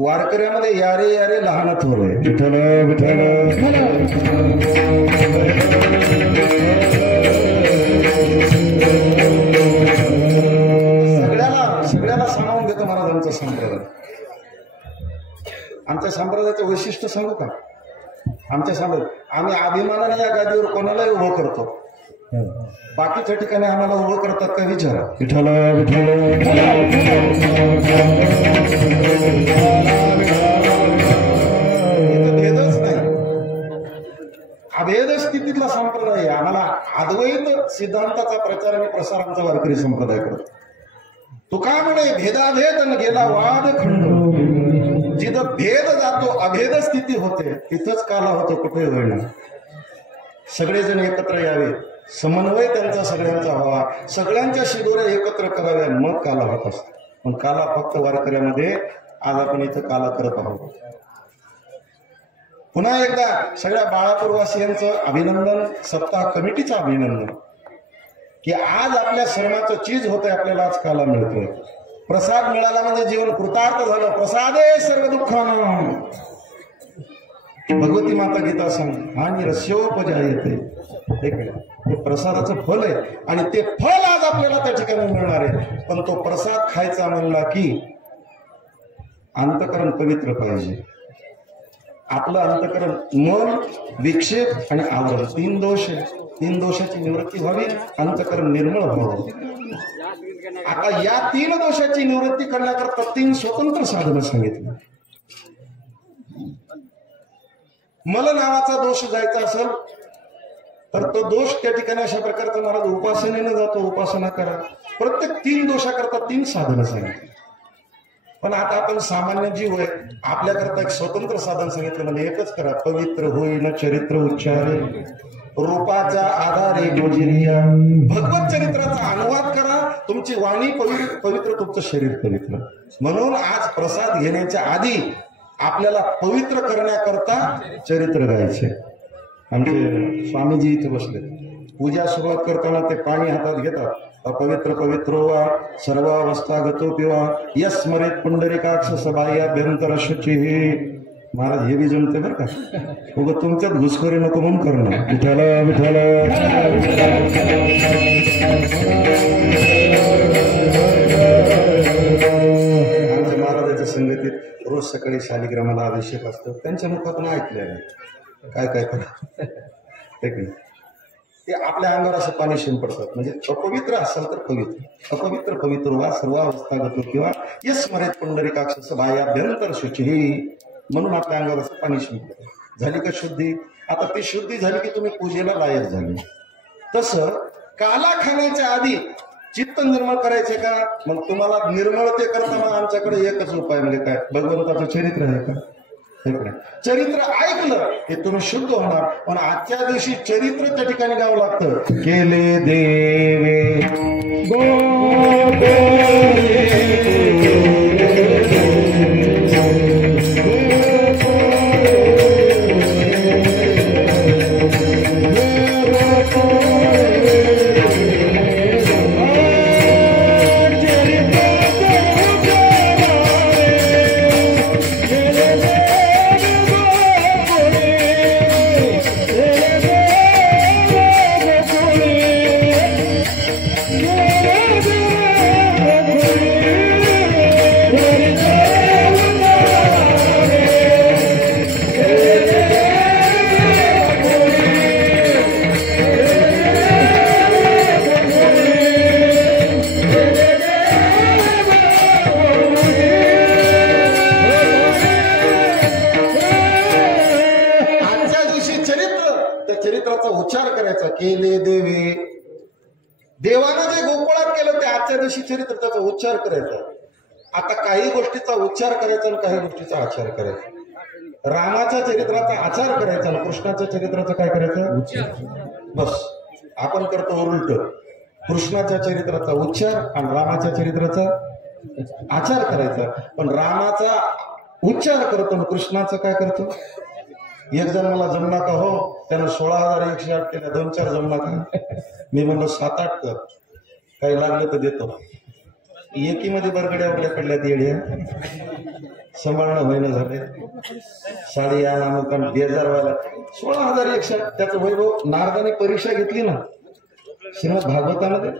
वारकऱ्यामध्ये यारे यारे लहान थोर आहे. विठ्ठल विठ्ठल सगळ्याला सामावून घेतो महाराजांचा संप्रदाय. आमच्या संप्रदायाचं वैशिष्ट्य सांगू का? आमच्या संप्रदाय आम्ही अभिमानाने या गादीवर कोणालाही उभं करतो. बाकीच्या ठिकाणी आम्हाला उभं करतात का विचारा. विठ्ठल विठ्ठल भेदच नाही, अभेद स्थितीतला संप्रदाय. आम्हाला अद्वैत सिद्धांताचा प्रचार आणि प्रसार आमचा वारकरी संप्रदाय करतो. तुका म्हणे भेदाभेद न गेला वाद खंड, जिथं भेद जातो अभेद स्थिती होते, तिथंच काला होतो, कुठे होईना. सगळेजण एकत्र यावे, समन्वय त्यांचा सगळ्यांचा व्हावा, सगळ्यांच्या शिदोऱ्या एकत्र कराव्या, मग काला होत असतो. पण काला फक्त वारकऱ्यामध्ये. आज आपण इथं काला करत आहोत. पुन्हा एकदा सगळ्या बाळापूरवासियांचं अभिनंदन, सप्ताह कमिटीचं अभिनंदन, की आज आपल्या शरणाचं चीज होतंय, आपल्याला आज काला मिळतोय. प्रसाद मिळाला म्हणजे जीवन कृतार्थ झालं. प्रसादे सर्व दुःखानं, भगवती माता गीता सांग, आणि रस्योपजायते. हे प्रसादाचं फल आहे, आणि ते फल आज आपल्याला त्या ठिकाणी मिळणार आहे. पण तो प्रसाद खायचा म्हणला की अंतकरण पवित्र पाहिजे. आपलं अंतकरण मन, विक्षेप आणि आवरण, 3 दोष आहे. 3 दोषाची निवृत्ती व्हावी, अंतकरण निर्मळ व्हावं. आता या 3 दोषाची निवृत्ती करण्याकरता 3 स्वतंत्र साधनं सांगितली. मल नावाचा दोष जायचा असेल तर तो दोष त्या ठिकाणी अशा प्रकारचा महाराज उपासनेनं जातो. उपासना करा. प्रत्येक 3 दोषाकरता 3 साधनं सांगितली. पण आता आपण सामान्य जीव आहे, आपल्याकरता एक स्वतंत्र साधन सांगितलं, म्हणजे एकच करा. पवित्र होईन चरित्र उच्चारे, रूपाच्या आधारे गोजिरिया. भगवत चरित्राचा अनुवाद करा. तुमची वाणी पवित्र, तुमचं शरीर पवित्र. म्हणून आज प्रसाद घेण्याच्या आधी आपल्याला पवित्र करण्याकरता चरित्र गायचे. आमचे स्वामीजी इथे बसले, पूजा सुरुवात करताना ते पाणी हातात घेतात. अपवित्र पवित्रो वा सर्वावस्थागतो पिवा यस्मरेत पुंडरीकाक्ष सबाह्याभ्यंतर शुची. महाराज हे बी जमते बरं का, उगं तुमच्यात घुसखोरी नको म्हणून करणं. विठ्ठल विठ्ठल आमच्या महाराजाच्या संगतीत रोज सकाळी शालिग्रामाला अभिषेक असतो. त्यांच्या मुखातून ऐकले आहे काय काय करा. ते आपल्या अंगावर असं पाणी शिंपडतात. म्हणजे अपवित्र असेल तर पवित्र, अपवित्र पवित्र वा सर्वावस्थागतो किंवा यस्मरेत पुंडरीकाक्ष बाह्याभ्यंतर शुची. म्हणून आपल्या अंगावर असं पाणी शिंपडतं. झाली का शुद्धी? आता ती शुद्धी झाली की तुम्ही पूजेला लायक झाली. तसं काला खाण्याच्या आधी चित्त निर्मळ करायचे का? मग तुम्हाला निर्मळते करताना आमच्याकडे एकच उपाय, म्हणजे काय, भगवंताचं चरित्र आहे का? चरित्र ऐकलं की तुम्ही शुद्ध होणार. पण आजच्या दिवशी चरित्र त्या ठिकाणी गावं लागतं. केले देवे गो चरित्राचा उच्चार करायचा. आता काही गोष्टीचा उच्चार करायचा आणि काही गोष्टीचा आचार करायचा. रामाच्या चरित्राचा आचार करायचा आणि कृष्णाच्या चरित्राचा काय करायचा? बस आपण करतो उलट. कृष्णाच्या चरित्राचा उच्चार आणि रामाच्या चरित्राचा आचार करायचा. पण रामाचा उच्चार करतो आणि कृष्णाचं काय करतो? एक जण मला जमना का हो, त्यानं 16,108 केल्या, 2-4 जमना का? मी म्हणलो 7-8 कर, काही लागलं तर देतो. एकीमध्ये बरगड्या उघड्या पडल्यात येड्या, सांभाळणं होईना झाले. साडी या नामुकान बेजार व्हायला 16,108. त्याचं वैभव नारदाने परीक्षा घेतली ना श्रीमद भागवतामध्ये,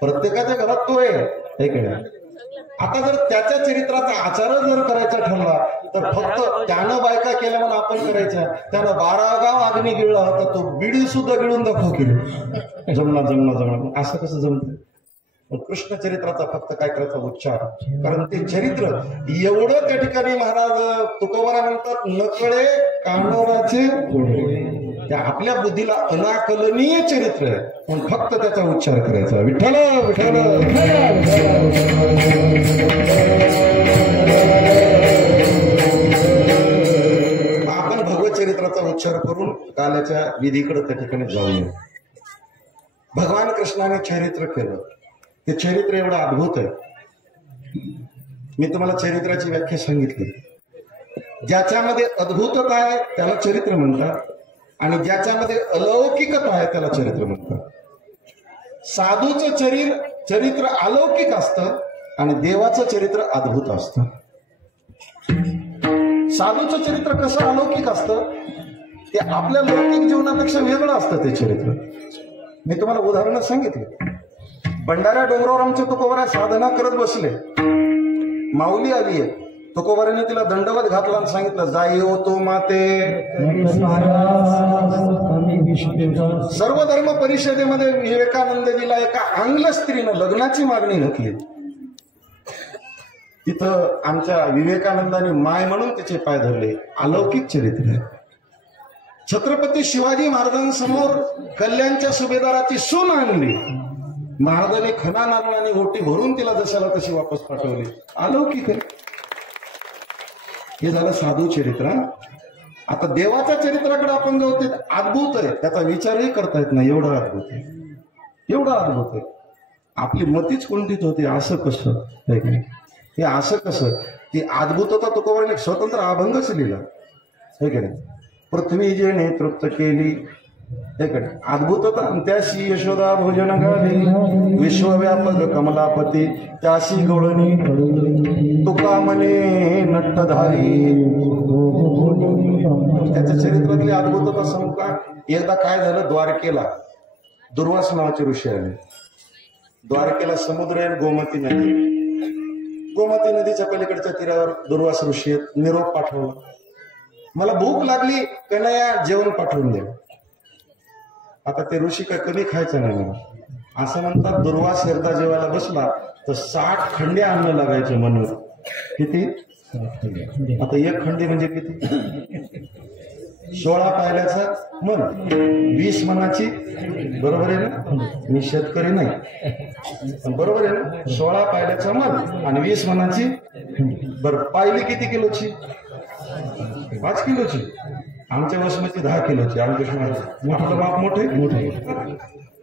प्रत्येकाच्या घरात तो आहे. आता जर त्याच्या चरित्राचा आचार जर करायचा ठरला तर फक्त त्यानं बायका केल्या म्हणून आपण करायच्या. त्यानं 12 गाव अग्नी गिळला होता, तो बिडी सुद्धा गिळून दाखव केली. जमना असं कसं जमतं? कृष्ण चरित्राचा फक्त काय करायचा? उच्चार. कारण ते चरित्र एवढं त्या ठिकाणी महाराज तुकोबारा म्हणतात, नकळे कानोराचे त्या आपल्या बुद्धीला अनाकलनीय चरित्र आहे, पण फक्त त्याचा उच्चार करायचा. विठ्ठल विठ्ठल. आपण भगवत चरित्राचा उच्चार करून काल्याच्या विधीकडे त्या ठिकाणी जाऊया. भगवान कृष्णाने चरित्र केलं, ते चरित्र एवढं अद्भुत आहे. मी तुम्हाला चरित्राची व्याख्या सांगितली. ज्याच्यामध्ये अद्भुतता आहे त्याला चरित्र म्हणतात, आणि ज्याच्यामध्ये अलौकिकता आहे त्याला चरित्र म्हणतात. साधूचं चरित्र अलौकिक असतं आणि देवाचं चरित्र अद्भुत असतं. साधूचं चरित्र कसं अलौकिक असतं? ते आपल्या लौकिक जीवनापेक्षा वेगळं असतं ते चरित्र. मी तुम्हाला उदाहरण सांगितले. भंडाऱ्या डोंगरावर आमचे तुकोबारा साधना करत बसले. माऊली आली आहे, तुकोबाराने तिला दंडवत घातला आणि सांगितलं, जाई हो तू माते. सर्व धर्म परिषदेमध्ये विवेकानंदजीला एका आंग्ल स्त्रीनं लग्नाची मागणी घातली. तिथं आमच्या विवेकानंदाने माय म्हणून तिचे पाय धरले. अलौकिक चरित्र आहे. छत्रपती शिवाजी महाराजांसमोर कल्याणच्या सुभेदाराची सून आणली. महाराजांनी खना नारळाने ओटी भरून तिला जशाला तशी वापस पाठवली. अलौकिक आहे. हे झालं साधू चरित्र. आता देवाच्या चरित्राकडे आपण जाऊ, ते अद्भुत आहे, त्याचा विचारही करता येत नाही, एवढं अद्भुत आहे, एवढं अद्भुत आहे. आपली मतीच कोणतीच होती. असं कसं? हे असं कसं? ती अद्भुतता तुकोबाराने स्वतंत्र अभंगच लिहिला आहे की नाही. पृथ्वी जेणे तृप्त केली, अद्भुतता त्याशी यशोदा भोजन घाली, विश्वव्यापक कमलापती त्याशी गवळणी तुका मने नट्टधारी. त्याच्या चरित्रातली अद्भुतता सांगू का? एकदा काय झालं, द्वारकेला दुर्वास नावाचे ऋषी आले. द्वारकेला समुद्र आहे, गोमती नदी. गोमती नदीच्या पलीकडच्या तीरावर दुर्वास ऋषी आहेत. निरोप पाठवला, मला भूक लागली, कन्हैया जेवण पाठवून दे. आता ते ऋषी काय कमी खायचं नाही मला, असं म्हणतात. दुर्वास एकदा जेवायला बसला तर 60 खंडे अन्न लागायचे म्हणून. किती? आता 1 खंडी म्हणजे किती? 16 पायल्याचा मन, 20 मनाची. बरोबर आहे ना? मी शेतकरी नाही, बरोबर आहे ना? 16 पायल्याचा मन आणि 20 मनाची. बरं, पायली किती किलोची? 5 किलोची. आमच्या वसमती 10 किलोची. आमच्या मोठं माप मोठे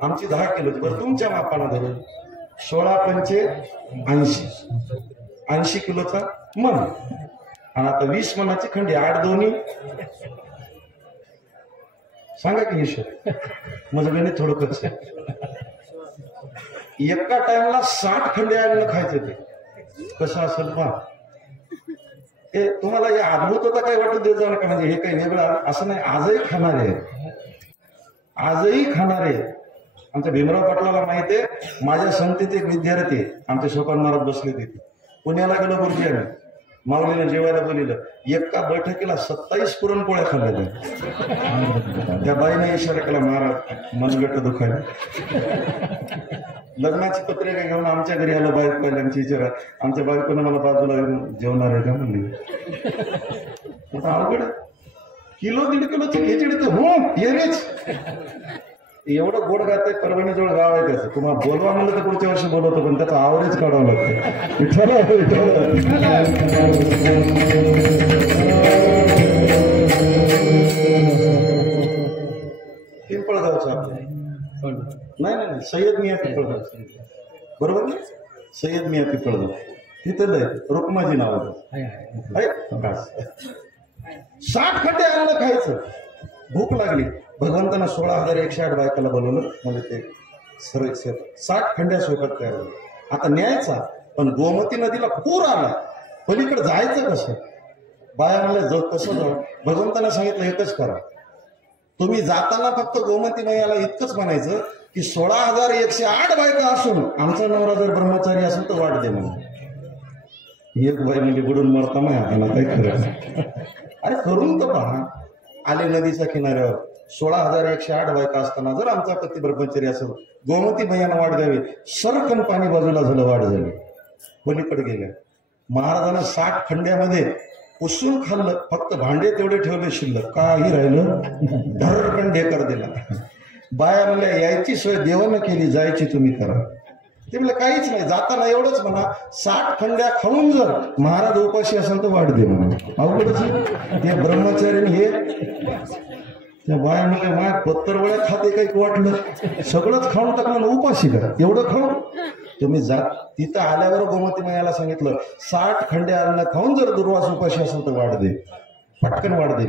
आमची 10 किलोची. बरं, तुमच्या मापानं धरून 16 पंचे 80 किलोचा मन, आणि आता 20 मनाची खंडी. 8 दोन्ही सांगा की हिशोब. माझं गणित थोडं कसं. एका टाइमला 60 खंडे अन्न खायचं. ते कसं असेल पहा. हे तुम्हाला हे अद्भुतता काही वाटत देत जाऊ नका, म्हणजे हे काही वेगळं असं नाही. आजही खाणारे, आजही खाणारे. आमच्या भीमराव पाटलाला माहिती आहे, माझ्या संगतीत एक विद्यार्थी आमच्या शोकन महाराज बसले तिथे. पुण्याला गेलो गुरुजी आम्ही, माऊलीनं जेवायला बोलिलं. एका बैठकीला 27 पुरणपोळ्या खाल्ल्या. त्या बाईने इशारा केला, महाराज मनगट दुखायला. लग्नाची पत्रिका घेऊन आमच्या घरी आलं. बाईक पहिल्यांची विचारा, आमच्या बायकोनं मला बाजूला जेवणार आहे का म्हणली. आता अवघड, किलो 1.5 किलोची खिचडी तर हो येरेच. एवढं गोड गाते. परभणीजवळ गाव आहे त्याचं. तुम्हाला बोलवा म्हणलं तर पुढच्या वर्षी बोलवतो, पण त्याचा आवरेज काढावं लागतं. पिंपळगावचं आपलं नाही सय्यद मिया पिंपळगाव, बरोबर ना? सय्यद मिया पिंपळगाव तिथं आहे. रुक्माजी नावाचं 60 खड्डे अन्न खायचं. भूक लागली. भगवंतांना 16,108 बायकाला बोलवलं. म्हणजे ते सर्व 60 खंड्या स्वयंपाक तयार झाला. आता न्यायचा, पण गोमती नदीला पूर आला. पलीकडे जायचं कसं? बाया म्हणल्या कसं जाऊ? भगवंतांना सांगितलं एकच करा, तुम्ही जाताना फक्त गोमती मैयाला इतकंच म्हणायचं की 16,108 बायका असून आमचा नवरा जर ब्रह्मचारी असेल तर वाट दे म्हणून. एक बाई म्हणजे बुडून मरता नाही आपल्याला काही खरं. अरे करून तर पहा. आले नदीच्या किनाऱ्यावर 16,108 बायका असताना जर आमचा पती ब्रह्मचारी असेल, गोमती मैयानं वाट द्यावी. सरकन पाणी बाजूला झालं, वाट झाली. पलीकडे गेल्या. महाराजांना 60 खंड्यामध्ये पुसून खाल्लं. फक्त भांडे तेवढे ठेवले शिल्लक, काही राहिलं धरकन ढेकर दिला. बाया म्हणल्या यायची सोय देवानं केली, जायची तुम्ही करा. ते म्हणलं काहीच नाही, जाताना एवढंच म्हणा 60 खंड्या खाऊन जर महाराज उपाशी असेल तर वाट दे म्हणा. अवघडच ते ब्रह्मचारी हे. त्या बाया म्हणल्या माया पत्तरवळ्या खाते काही वाटलं, सगळंच खाऊन टाकलं, उपाशी करा एवढं खाऊन. तुम्ही जा. तिथं आल्यावर गोमती मैयाला सांगितलं 60 खंडे अन्न खाऊन जर दुर्वास उपाशी असेल तर वाढ दे, पटकन वाढ दे.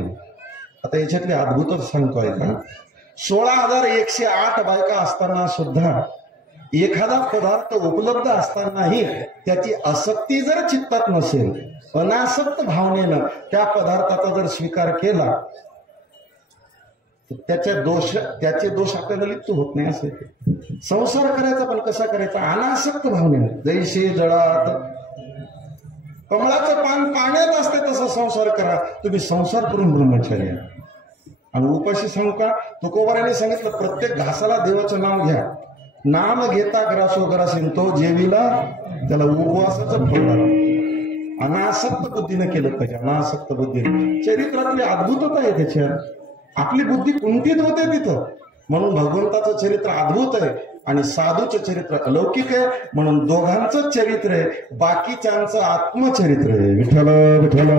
आता याच्यातली अद्भुतच सांगतोय का, 16,108 बायका असताना सुद्धा एखादा पदार्थ उपलब्ध असतानाही त्याची आसक्ती जर चित्तात नसेल, अनासक्त भावनेनं त्या पदार्थाचा जर स्वीकार केला त्याचे दोष आपल्याला लिप्त होत नाही. असे संसार करायचा, पण कसा करायचा? अनासक्त भावनेनं. जैसे जळात कमळाचं पान पाण्यात असते तसा संसार करा. तुम्ही संसार करून ब्रह्मचारी. आणि उपाशी सांगू का, तुकोबाराने सांगितलं प्रत्येक घासाला देवाचं नाव घ्या. नाम घेता ग्रासो ग्रासीन, तो जेवीला त्याला उपवासाचं फळ लागलं. अनासक्त बुद्धीनं केलं पाहिजे. अनासक्त बुद्धीने चरित्रातली अद्भुतता आहे त्याच्यात. आपली बुद्धी कुंठित होते तिथं. म्हणून भगवंताचं चरित्र अद्भुत आहे आणि साधूचं चरित्र अलौकिक आहे. म्हणून दोघांचं चरित्र आहे, बाकीच्यांचं आत्मचरित्र आहे. विठ्ठल विठ्ठल.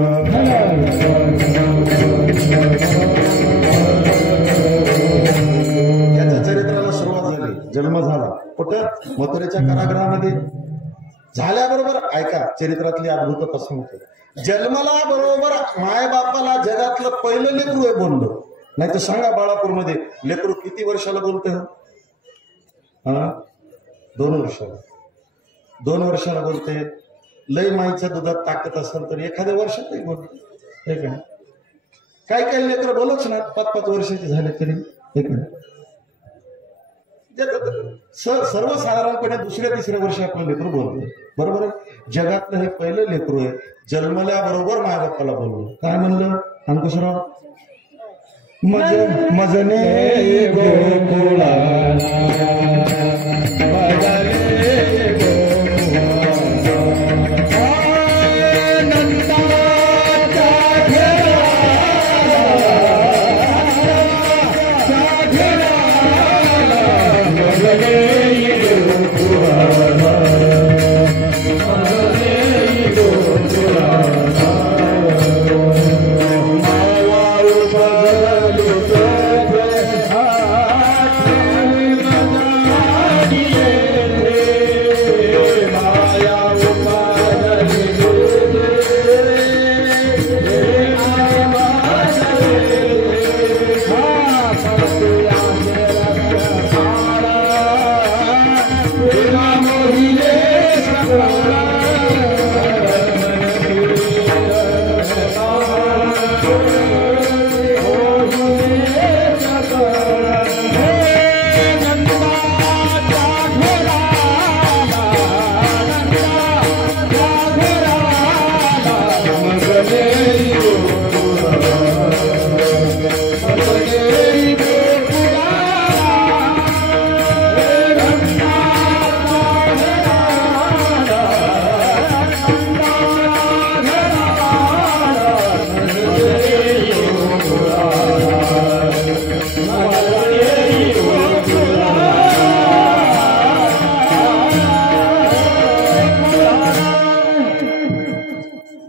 याच्या चरित्राला सुरुवात झाली, जन्म झाला कुठं? मथुरेच्या कारागृहामध्ये. झाल्याबरोबर ऐका चरित्रातली अद्भुतता सांगतो. जन्मला बरोबर मायबापाला जगातलं पहिलं लेकरू आहे बोललो. नाही तर सांगा बाळापूरमध्ये लेकरू किती वर्षाला बोलते? 2 वर्षाला. 2 वर्षाला बोलते. लय माईच्या दुधात ताकद असेल तर एखाद्या वर्षातही बोलते. काही काही लेकरं बोलच ना 5-5 वर्षाचे झाले तरी. सर्वसाधारणपणे 2ऱ्या-3ऱ्या वर्षी आपलं लेकरू बोलते. बरोबर आहे. जगातलं हे पहिलं लेकरू आहे. जन्मल्याबरोबर मायबापाला बोललो. काय म्हणलं अंकुशराव? मजने गोकुळा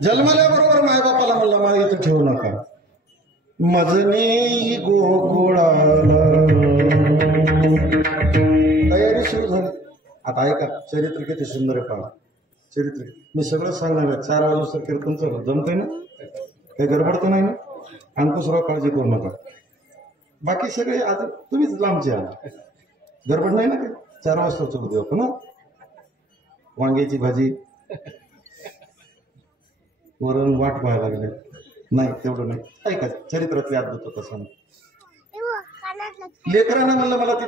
जन्मल्याबरोबर मायबापाला म्हणला मला इथं ठेवू नका, मजनी गोकुळाला. तयारी सुरू झाली. आता ऐका, चरित्र किती सुंदर आहे पहा. चरित्र मी सगळं सांगणार आहे. 4 वाजता कीर्तनचं जमतंय ना, काही गडबड तर नाही ना. अंकुशराव काळजी करू नका, बाकी सगळे आज तुम्हीच लांबचे आहात, गडबड नाही ना. काही 4 वाजता चोरू देऊ आपण. वांग्याची भाजी, वरण वाट पाहायला लागले नाही, तेवढं नाही. ऐका, चरित्रातली अद्भुत तसं लेकरांना म्हणलं मला ते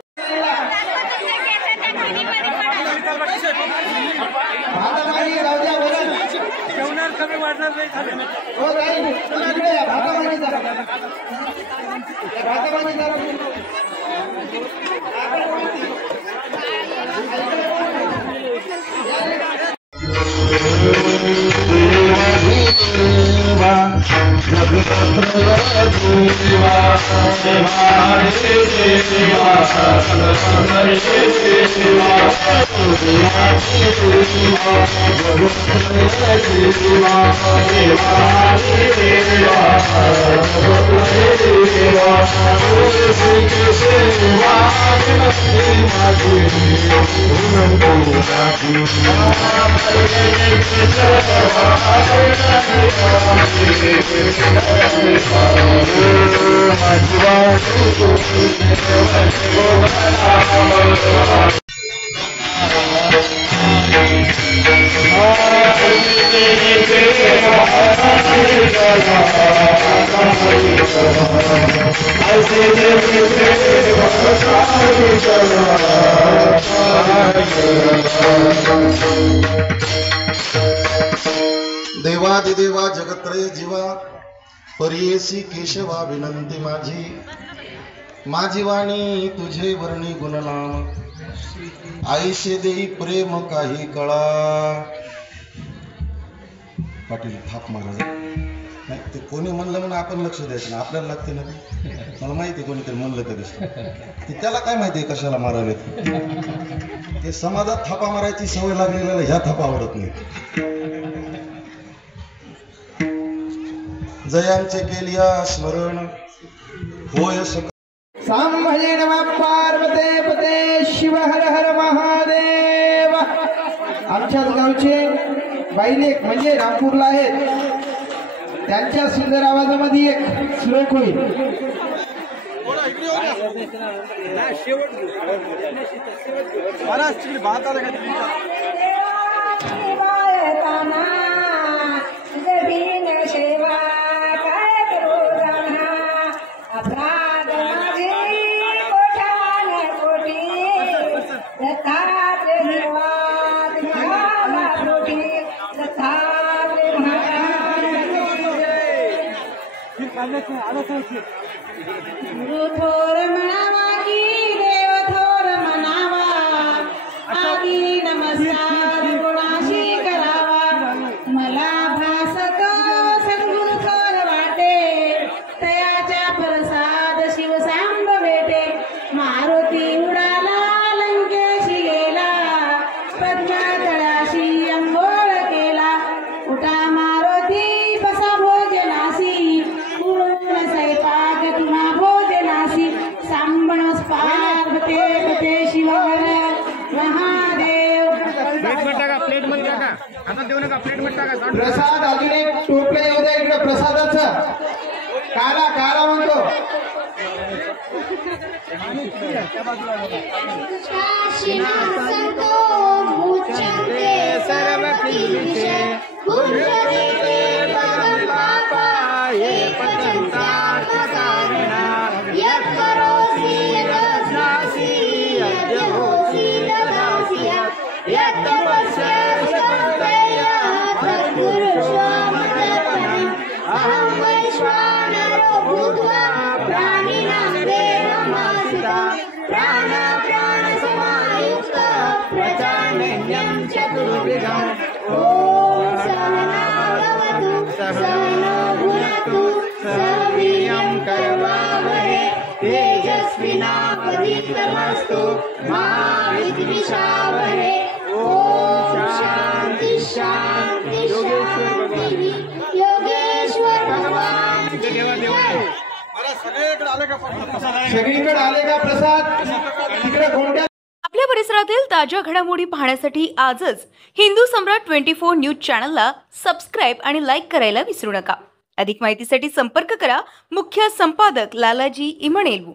कमी वाढणार नाही. देवादिदेवा जगत्रय जीवा परियेसी केशवा विनंती माझी, माझी वाणी तुझे वर्णी गुणनाम, आईशे देई प्रेम काही कळा. पाटील थाप महाराज नाही ते कोणी म्हणलं म्हणून आपण लक्ष द्यायचं ना, आपल्याला लागते ना. मला माहिती आहे कोणीतरी म्हणलं तरी त्याला काय माहिती आहे कशाला मारावे. ते समाजात थापा मारायची सवय लागलेल्याला ह्या थापा आवडत नाही. जयांचे केलिया स्मरण होय सांभळे नमः पार्वते पते शिव हर हर महादेव. आमच्याच गावचे बाईलेक म्हणजे रामपूरला आहेत, त्यांच्या सुंदर आवाजामध्ये एक श्लोक होईल. थोर म्हणावा की देव थोर म्हणावा, आगी नमस्कार गुणाशी करावा. मला भासत सद्गुण थोर वाटे, तयाच्या प्रसाद शिवसांब भेटे. मारुती उडाला लंकेशी गेला, पद्मातळाशी अंघोळ केला. उठा मारुती बसा भोजनासी, स्वयंपाक तुम्हा भोजनासी. सांबणस पार्वते पते शिव हर महादेव. प्लेट मध्ये टाका, आता देऊ नका, प्लेट मध्ये टाका. प्रसाद अजून एक टोपलं येऊ द्या इकडे प्रसादाचं. काला काला म्हणतो. तेजस्विनावधीतमस्तु महाविद्विषावहे. ओम शांति शांति शांति. सगळीकडे आले का प्रसाद? तिकडे गोंड्या आपल्या परिसरातील ताज्या घडामोडी पाहण्यासाठी आजच हिंदू सम्राट 24 न्यूज चॅनलला सबस्क्राईब आणि लाईक करायला विसरू नका. अधिक माहितीसाठी संपर्क करा मुख्य संपादक लालाजी इमणेलू.